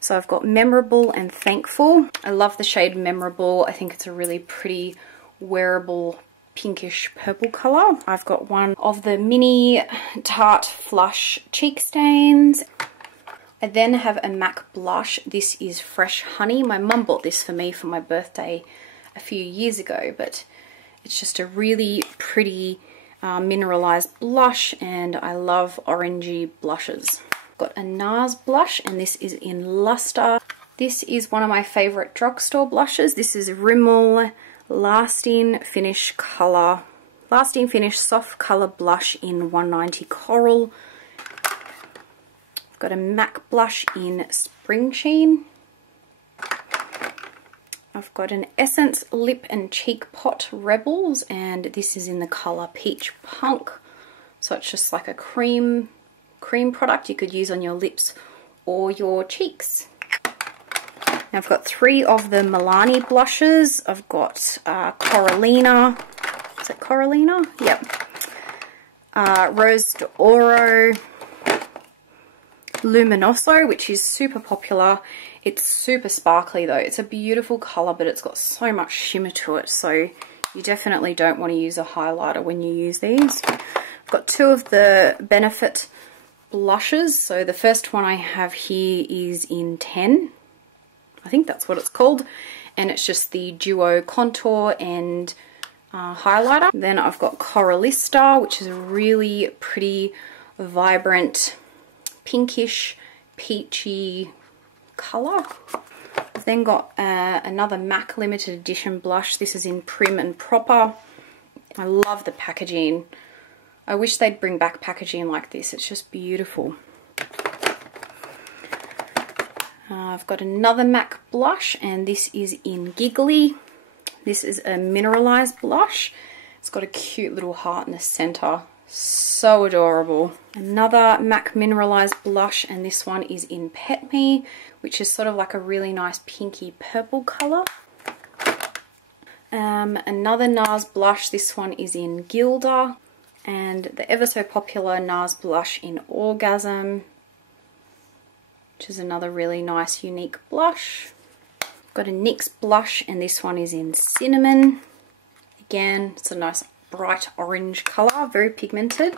So I've got Memorable and Thankful. I love the shade Memorable. I think it's a really pretty wearable pinkish purple colour. I've got one of the mini Tarte Flush cheek stains. I then have a MAC blush. This is Fresh Honey. My mum bought this for me for my birthday a few years ago, but it's just a really pretty mineralized blush, and I love orangey blushes. I've got a NARS blush, and this is in Luster. This is one of my favorite drugstore blushes. This is Rimmel Lasting Finish Soft Color Blush in 190 Coral. I've got a MAC blush in Spring Sheen. I've got an Essence Lip and Cheek Pot Rebels, and this is in the colour Peach Punk. So it's just like a cream product you could use on your lips or your cheeks. Now I've got 3 of the Milani blushes. I've got Coralina. Is it Coralina? Yep. Rose d'Oro. Luminoso, which is super popular. It's super sparkly though. It's a beautiful colour, but it's got so much shimmer to it, so you definitely don't want to use a highlighter when you use these. I've got 2 of the Benefit blushes. So the first one I have here is in 10. I think that's what it's called, and it's just the Duo Contour and highlighter. Then I've got Coralista, which is a really pretty, vibrant, pinkish, peachy colour. I've then got another MAC limited edition blush. This is in Prim and Proper. I love the packaging. I wish they'd bring back packaging like this. It's just beautiful. I've got another MAC blush, and this is in Giggly. This is a mineralized blush. It's got a cute little heart in the center. So adorable. Another MAC mineralized blush, and this one is in Pet Me, which is sort of like a really nice pinky purple color. Another NARS blush. This one is in Gilda, and the ever so popular NARS blush in Orgasm, which is another really nice unique blush. Got a NYX blush, and this one is in Cinnamon. Again, it's a nice bright orange colour, very pigmented.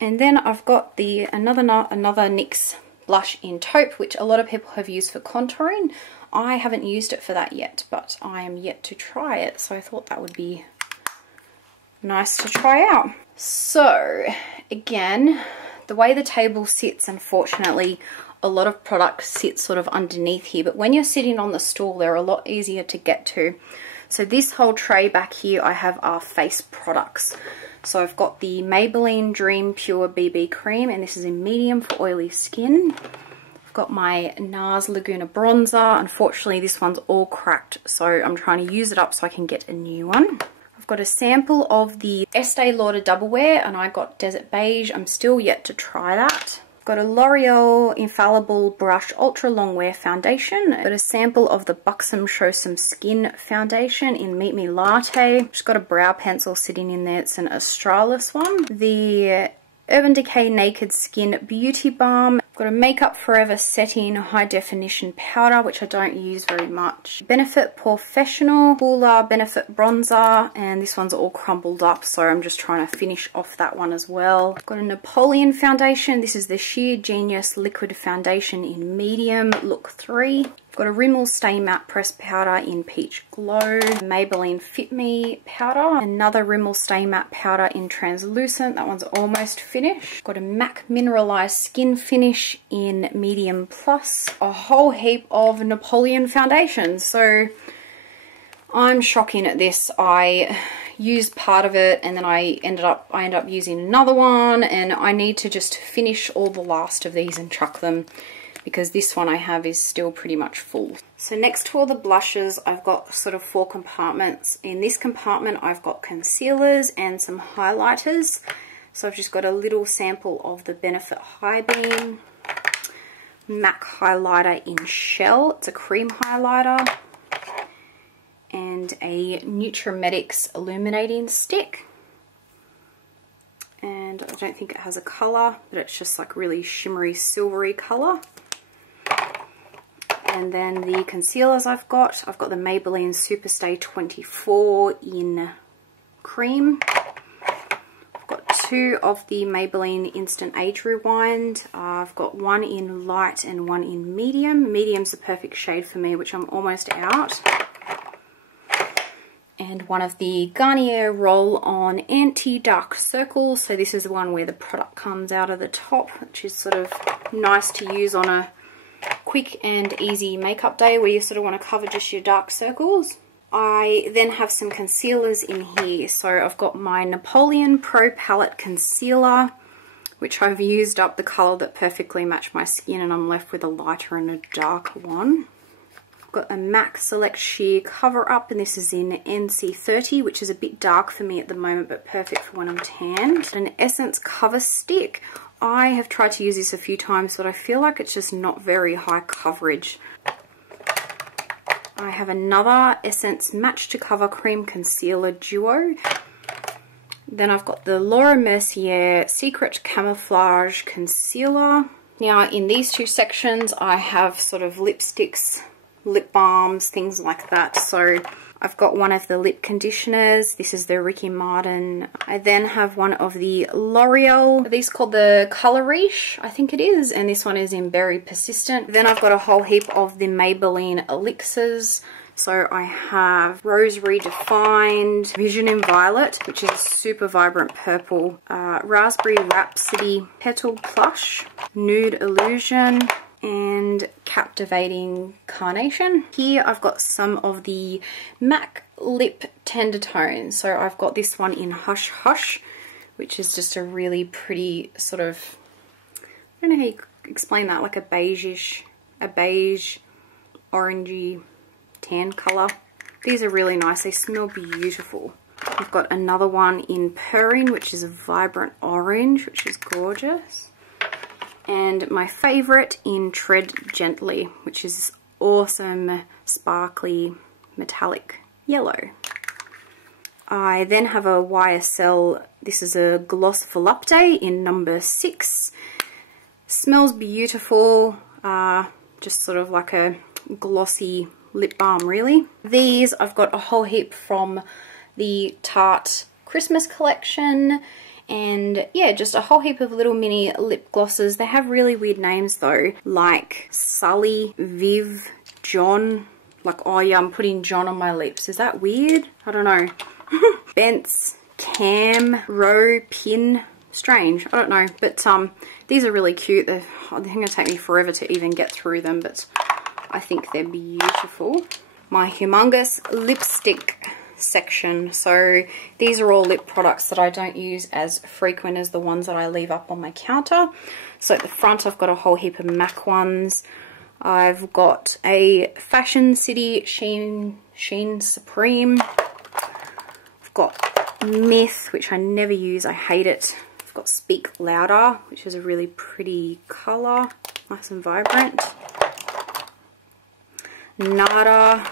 And then I've got the another NYX blush in Taupe, which a lot of people have used for contouring. I haven't used it for that yet, but I am yet to try it, so I thought that would be nice to try out. So again, the way the table sits, unfortunately, a lot of products sit sort of underneath here, but when you're sitting on the stool, they're a lot easier to get to. So this whole tray back here I have are face products. So I've got the Maybelline Dream Pure BB Cream, and this is in medium for oily skin. I've got my NARS Laguna Bronzer. Unfortunately, this one's all cracked, so I'm trying to use it up so I can get a new one. I've got a sample of the Estee Lauder Double Wear, and I got Desert Beige. I'm still yet to try that. Got a L'Oreal Infallible Brush Ultra Long Wear Foundation. Got a sample of the Buxom Show Some Skin Foundation in Meet Me Latte. Just got a brow pencil sitting in there. It's an Australis one. The Urban Decay Naked Skin Beauty Balm. Got a Makeup Forever Setting High Definition Powder, which I don't use very much. Benefit Professional Cooler Benefit Bronzer, and this one's all crumbled up, so I'm just trying to finish off that one as well. Got a Napoleon Foundation. This is the Sheer Genius Liquid Foundation in Medium, Look 3. Got a Rimmel Stay Matte Press Powder in Peach Glow. Maybelline Fit Me Powder. Another Rimmel Stay Matte Powder in Translucent. That one's almost finished. Got a MAC Mineralized Skin Finish in Medium Plus. A whole heap of Napoleon foundations. So I'm shocking at this. I used part of it, and then I end up using another one, and I need to just finish all the last of these and chuck them, because this one I have is still pretty much full. So next to all the blushes, I've got sort of 4 compartments. In this compartment, I've got concealers and some highlighters. So I've just got a little sample of the Benefit High Beam MAC highlighter in Shell. It's a cream highlighter. And a Nutrimetics illuminating stick. And I don't think it has a colour, but it's just like really shimmery silvery colour. And then the concealers I've got the Maybelline Superstay 24 in cream. I've got two of the Maybelline Instant Age Rewind. I've got one in light and one in medium. Medium's the perfect shade for me, which I'm almost out. And one of the Garnier Roll-On Anti-Dark Circles. So this is the one where the product comes out of the top, which is sort of nice to use on a quick and easy makeup day where you sort of want to cover just your dark circles. I then have some concealers in here. So I've got my Napoleon Pro Palette Concealer, which I've used up the colour that perfectly matched my skin, and I'm left with a lighter and a darker one. I've got a MAC Select Sheer Cover Up, and this is in NC30, which is a bit dark for me at the moment, but perfect for when I'm tanned. An Essence Cover Stick. I have tried to use this a few times, but I feel like it's just not very high coverage. I have another Essence Match to Cover Cream Concealer Duo. Then I've got the Laura Mercier Secret Camouflage Concealer. Now in these two sections I have sort of lipsticks, lip balms, things like that. So I've got one of the lip conditioners. This is the Ricky Martin. I then have one of the L'Oreal. Are these called the Color Riche? I think it is. And this one is in Berry Persistent. Then I've got a whole heap of the Maybelline elixirs. So I have Rose Redefined, Vision in Violet, which is a super vibrant purple, Raspberry Rhapsody Petal Plush, Nude Illusion, and Captivating Carnation. Here I've got some of the MAC Lip Tender Tones. So I've got this one in Hush Hush, which is just a really pretty sort of, I don't know how you explain that, like a beige, orangey, tan colour. These are really nice. They smell beautiful. I've got another one in Purring, which is a vibrant orange, which is gorgeous. And my favourite in Tread Gently, which is this awesome, sparkly, metallic yellow. I then have a YSL, this is a Gloss Volupte in number 6. Smells beautiful, just sort of like a glossy lip balm really. These I've got a whole heap from the Tarte Christmas collection. And yeah, just a whole heap of little mini lip glosses. They have really weird names though, like Sully, Viv, John. Like, oh yeah, I'm putting John on my lips. Is that weird? I don't know. Bents, Cam, Row, Pin. Strange. I don't know. But these are really cute. They're going to take me forever to even get through them, but I think they're beautiful. My humongous lipstick section. So these are all lip products that I don't use as frequent as the ones that I leave up on my counter. So at the front I've got a whole heap of MAC ones. I've got a Fashion City Sheen Supreme. I've got Myth, which I never use, I hate it. I've got Speak Louder, which is a really pretty colour, nice and vibrant. Nada,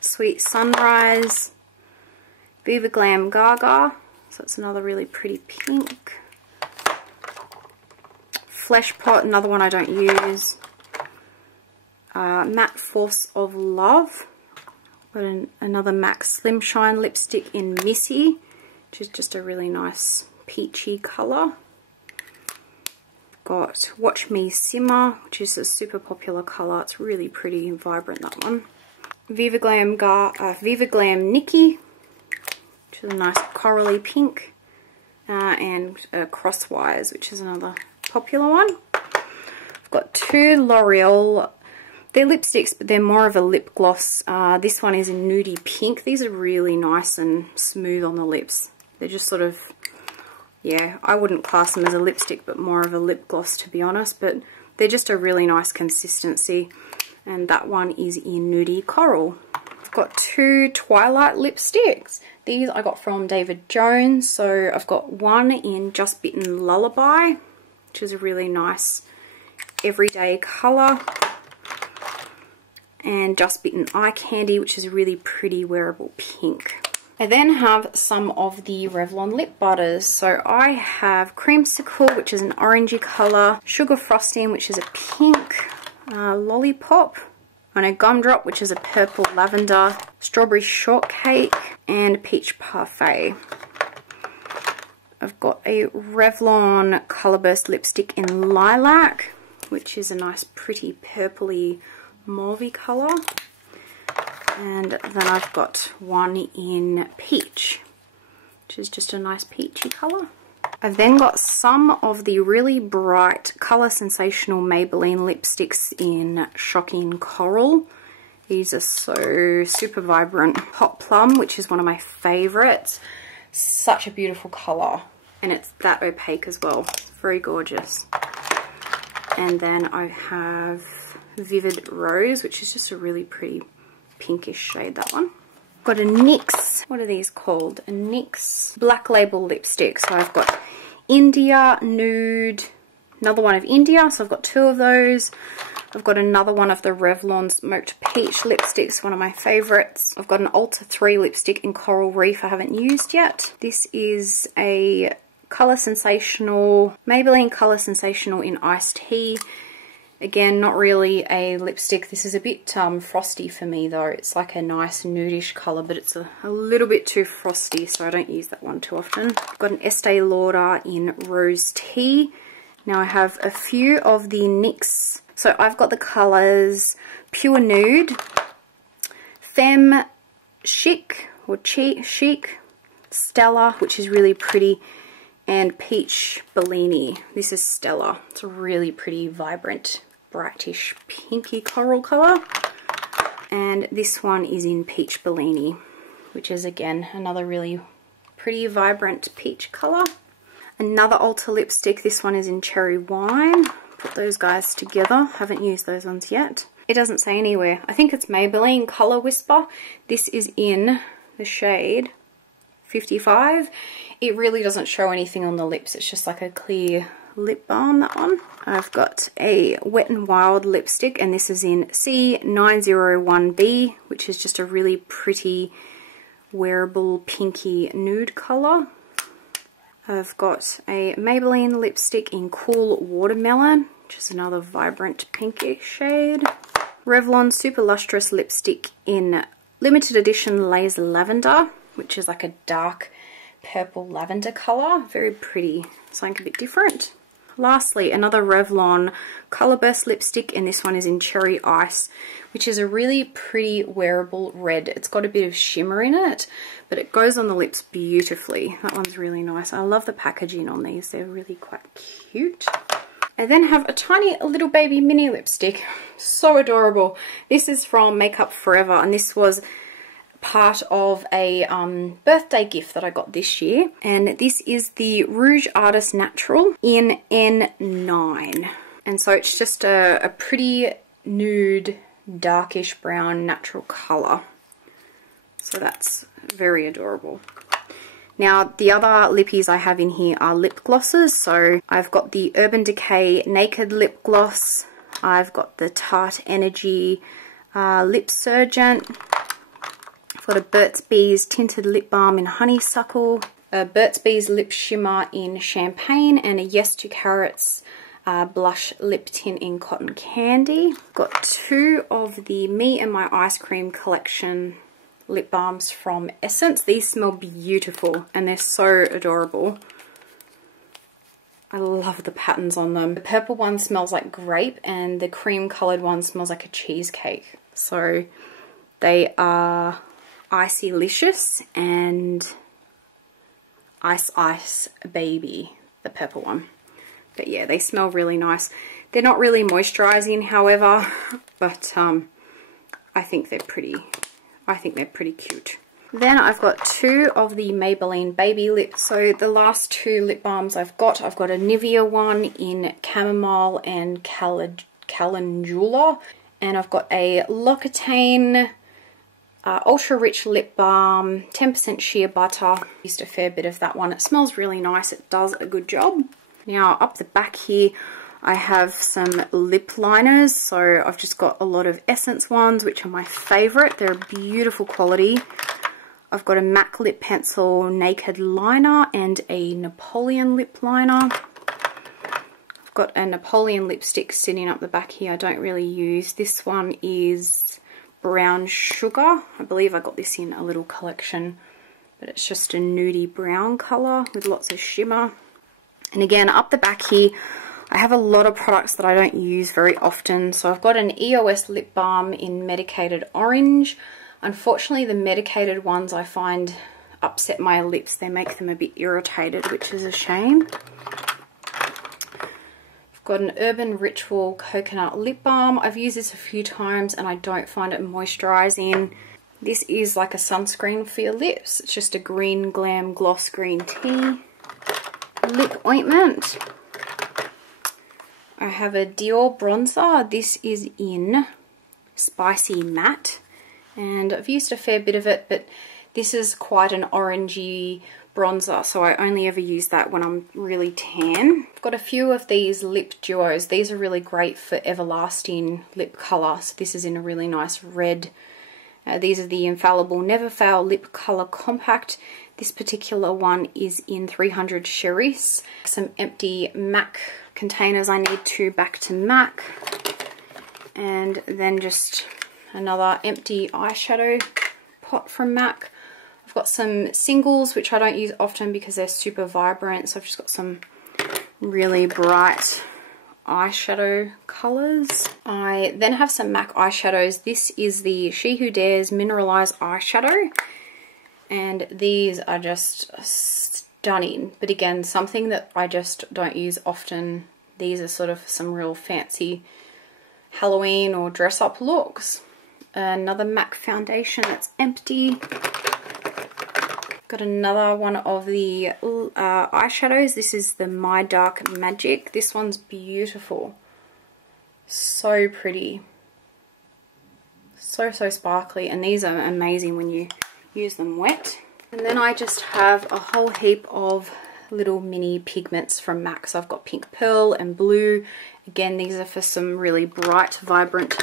Sweet Sunrise, Viva Glam Gaga, so it's another really pretty pink. Flesh Pot, another one I don't use. Matte Force of Love, got another MAC Slim Shine lipstick in Missy, which is just a really nice peachy colour. Got Watch Me Simmer, which is a super popular colour. It's really pretty and vibrant, that one. Viva Glam Nikki, which is a nice corally pink. And Crosswise, which is another popular one. I've got two L'Oreal. They're lipsticks, but they're more of a lip gloss. This one is in nudie pink. These are really nice and smooth on the lips. They're just sort of, yeah, I wouldn't class them as a lipstick, but more of a lip gloss, to be honest. But they're just a really nice consistency. And that one is in nudie coral. I've got two Twilight lipsticks. These I got from David Jones. So I've got one in Just Bitten Lullaby, which is a really nice everyday colour. And Just Bitten Eye Candy, which is a really pretty wearable pink. I then have some of the Revlon lip butters. So I have Creamsicle, which is an orangey colour, Sugar Frosting, which is a pink, Lollipop, and a Gumdrop, which is a purple lavender, Strawberry Shortcake, and Peach Parfait. I've got a Revlon Colourburst lipstick in Lilac, which is a nice pretty purpley mauvey colour. And then I've got one in Peach, which is just a nice peachy colour. I've then got some of the really bright Colour Sensational Maybelline lipsticks in Shocking Coral. These are so super vibrant. Hot Plum, which is one of my favourites. Such a beautiful colour. And it's that opaque as well. Very gorgeous. And then I have Vivid Rose, which is just a really pretty pinkish shade, that one. Got a NYX, what are these called? A NYX Black Label lipstick. So I've got India, Nude, another one of India, so I've got two of those. I've got another one of the Revlon Smoked Peach lipsticks, one of my favourites. I've got an Ulta 3 lipstick in Coral Reef I haven't used yet. This is a Colour Sensational, Maybelline Colour Sensational in Iced Tea. Again, not really a lipstick. This is a bit frosty for me though. It's like a nice nudish colour, but it's a little bit too frosty, so I don't use that one too often. I've got an Estee Lauder in Rose Tea. Now I have a few of the NYX. So I've got the colours Pure Nude, Femme Chic, or Chic, Stella, which is really pretty, and Peach Bellini. This is Stella. It's a really pretty, vibrant, brightish, pinky coral colour. And this one is in Peach Bellini, which is again another really pretty, vibrant peach colour. Another Ulta lipstick. This one is in Cherry Wine. Put those guys together. Haven't used those ones yet. It doesn't say anywhere. I think it's Maybelline Colour Whisper. This is in the shade 55. It really doesn't show anything on the lips. It's just like a clear lip balm, that one. I've got a Wet n Wild lipstick, and this is in C901B, which is just a really pretty wearable pinky nude colour. I've got a Maybelline lipstick in Cool Watermelon, which is another vibrant pinky shade. Revlon Super Lustrous lipstick in limited edition Laser Lavender, which is like a dark purple lavender colour. Very pretty, something a bit different. Lastly, another Revlon Colourburst lipstick, and this one is in Cherry Ice, which is a really pretty wearable red. It's got a bit of shimmer in it, but it goes on the lips beautifully. That one's really nice. I love the packaging on these. They're really quite cute. I then have a tiny little baby mini lipstick. So adorable. This is from Makeup Forever, and this was part of a birthday gift that I got this year. And this is the Rouge Artist Natural in N9. And so it's just a pretty nude, darkish brown natural colour. So that's very adorable. Now, the other lippies I have in here are lip glosses. So I've got the Urban Decay Naked Lip Gloss. I've got the Tarte Energy Lip Surgent. I've got a Burt's Bees Tinted Lip Balm in Honeysuckle. A Burt's Bees Lip Shimmer in Champagne. And a Yes to Carrots Blush Lip Tint in Cotton Candy. I've got two of the Me and My Ice Cream collection lip balms from Essence. These smell beautiful and they're so adorable. I love the patterns on them. The purple one smells like grape and the cream coloured one smells like a cheesecake. So they are Icy-licious and Ice Ice Baby, the purple one. But yeah, they smell really nice. They're not really moisturising, however, but I think they're pretty cute. Then I've got two of the Maybelline Baby Lips. So the last two lip balms I've got a Nivea one in Chamomile and Calendula. And I've got a L'Occitane Ultra Rich Lip Balm, 10% Shea Butter. Used a fair bit of that one. It smells really nice. It does a good job. Now up the back here, I have some lip liners. So I've just got a lot of Essence ones, which are my favourite. They're beautiful quality. I've got a MAC Lip Pencil Naked Liner and a Napoleon Lip Liner. I've got a Napoleon lipstick sitting up the back here I don't really use. This one is Brown Sugar. I believe I got this in a little collection but it's just a nudie brown colour with lots of shimmer. And again, up the back here, I have a lot of products that I don't use very often. So I've got an EOS lip balm in medicated orange. Unfortunately, the medicated ones I find upset my lips. They make them a bit irritated, which is a shame. I've got an Urban Ritual coconut lip balm. I've used this a few times and I don't find it moisturizing. This is like a sunscreen for your lips. It's just a Green Glam Gloss Green Tea lip ointment. I have a Dior bronzer. This is in Spicy Matte, and I've used a fair bit of it, but this is quite an orangey bronzer, so I only ever use that when I'm really tan. I've got a few of these lip duos. These are really great for everlasting lip colour. So this is in a really nice red. These are the Infallible Never Fail Lip Colour Compact. This particular one is in 300 Cherise. Some empty MAC containers. I need two back to MAC. And then just another empty eyeshadow pot from MAC. I've got some singles, which I don't use often because they're super vibrant. So I've just got some really bright eyeshadow colours. I then have some MAC eyeshadows. This is the She Who Dares Mineralized Eyeshadow. And these are just stunning. But again, something that I just don't use often. These are sort of some real fancy Halloween or dress up looks. Another MAC foundation that's empty. Got another one of the eyeshadows. This is the My Dark Magic. This one's beautiful. So pretty. So sparkly. And these are amazing when you use them wet. And then I just have a whole heap of little mini pigments from MAC. So I've got Pink Pearl and Blue. Again, these are for some really bright, vibrant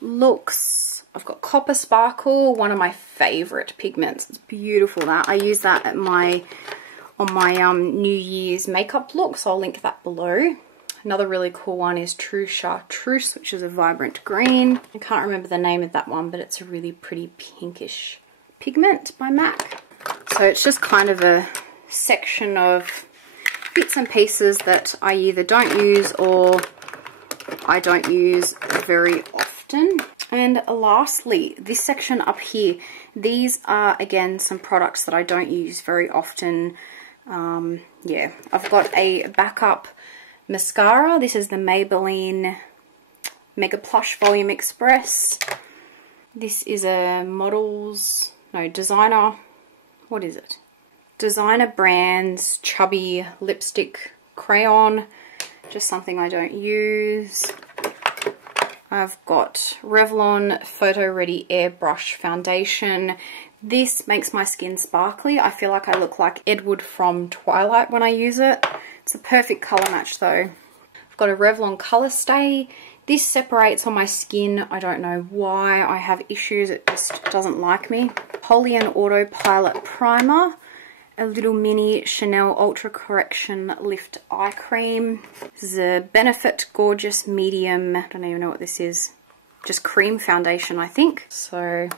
looks. I've got Copper Sparkle, one of my favourite pigments. It's beautiful, that. I use that at on my New Year's makeup look, so I'll link that below. Another really cool one is True Chartreuse, which is a vibrant green. I can't remember the name of that one, but it's a really pretty pinkish pigment by MAC. So it's just kind of a section of bits and pieces that I either don't use or I don't use very often. And lastly, this section up here, these are again some products that I don't use very often. Yeah, I've got a backup mascara. This is the Maybelline Mega Plush Volume Express. This is a designer, what is it? Designer Brands Chubby Lipstick Crayon. Just something I don't use. I've got Revlon Photo Ready Airbrush Foundation. This makes my skin sparkly. I feel like I look like Edward from Twilight when I use it. It's a perfect colour match though. I've got a Revlon Colour Stay. This separates on my skin. I don't know why. I have issues. It just doesn't like me. Polian Auto Pilot Primer. A little mini Chanel Ultra Correction Lift Eye Cream. This is a Benefit Gorgeous Medium, I don't even know what this is, just cream foundation I think. So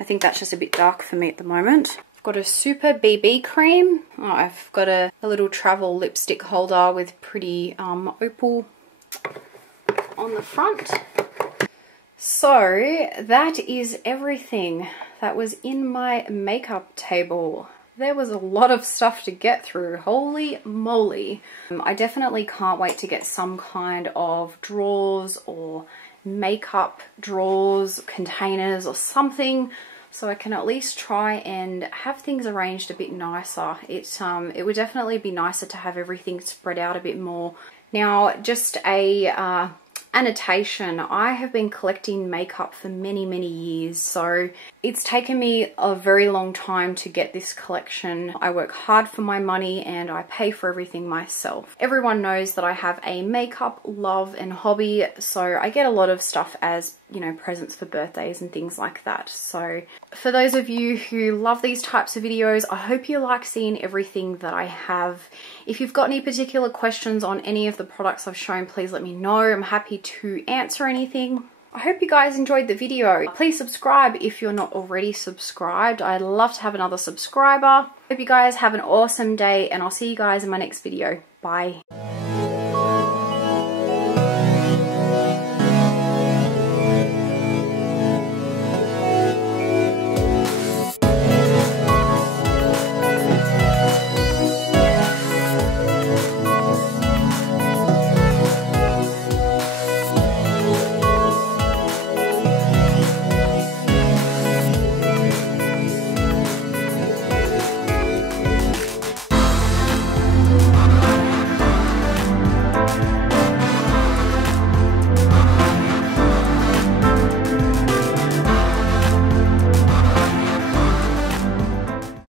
I think that's just a bit dark for me at the moment. I've got a Super BB cream. Oh, I've got a little travel lipstick holder with pretty opal on the front. So that is everything that was in my makeup table. There was a lot of stuff to get through, holy moly. I definitely can't wait to get some kind of drawers or makeup drawers, containers or something, so I can at least try and have things arranged a bit nicer. It would definitely be nicer to have everything spread out a bit more. Now, just a annotation, I have been collecting makeup for many years, so it's taken me a very long time to get this collection. I work hard for my money and I pay for everything myself. Everyone knows that I have a makeup love and hobby, so I get a lot of stuff as, you know, presents for birthdays and things like that. So for those of you who love these types of videos, I hope you like seeing everything that I have. If you've got any particular questions on any of the products I've shown, please let me know. I'm happy to answer anything. I hope you guys enjoyed the video. Please subscribe if you're not already subscribed. I'd love to have another subscriber. Hope you guys have an awesome day, and I'll see you guys in my next video. Bye.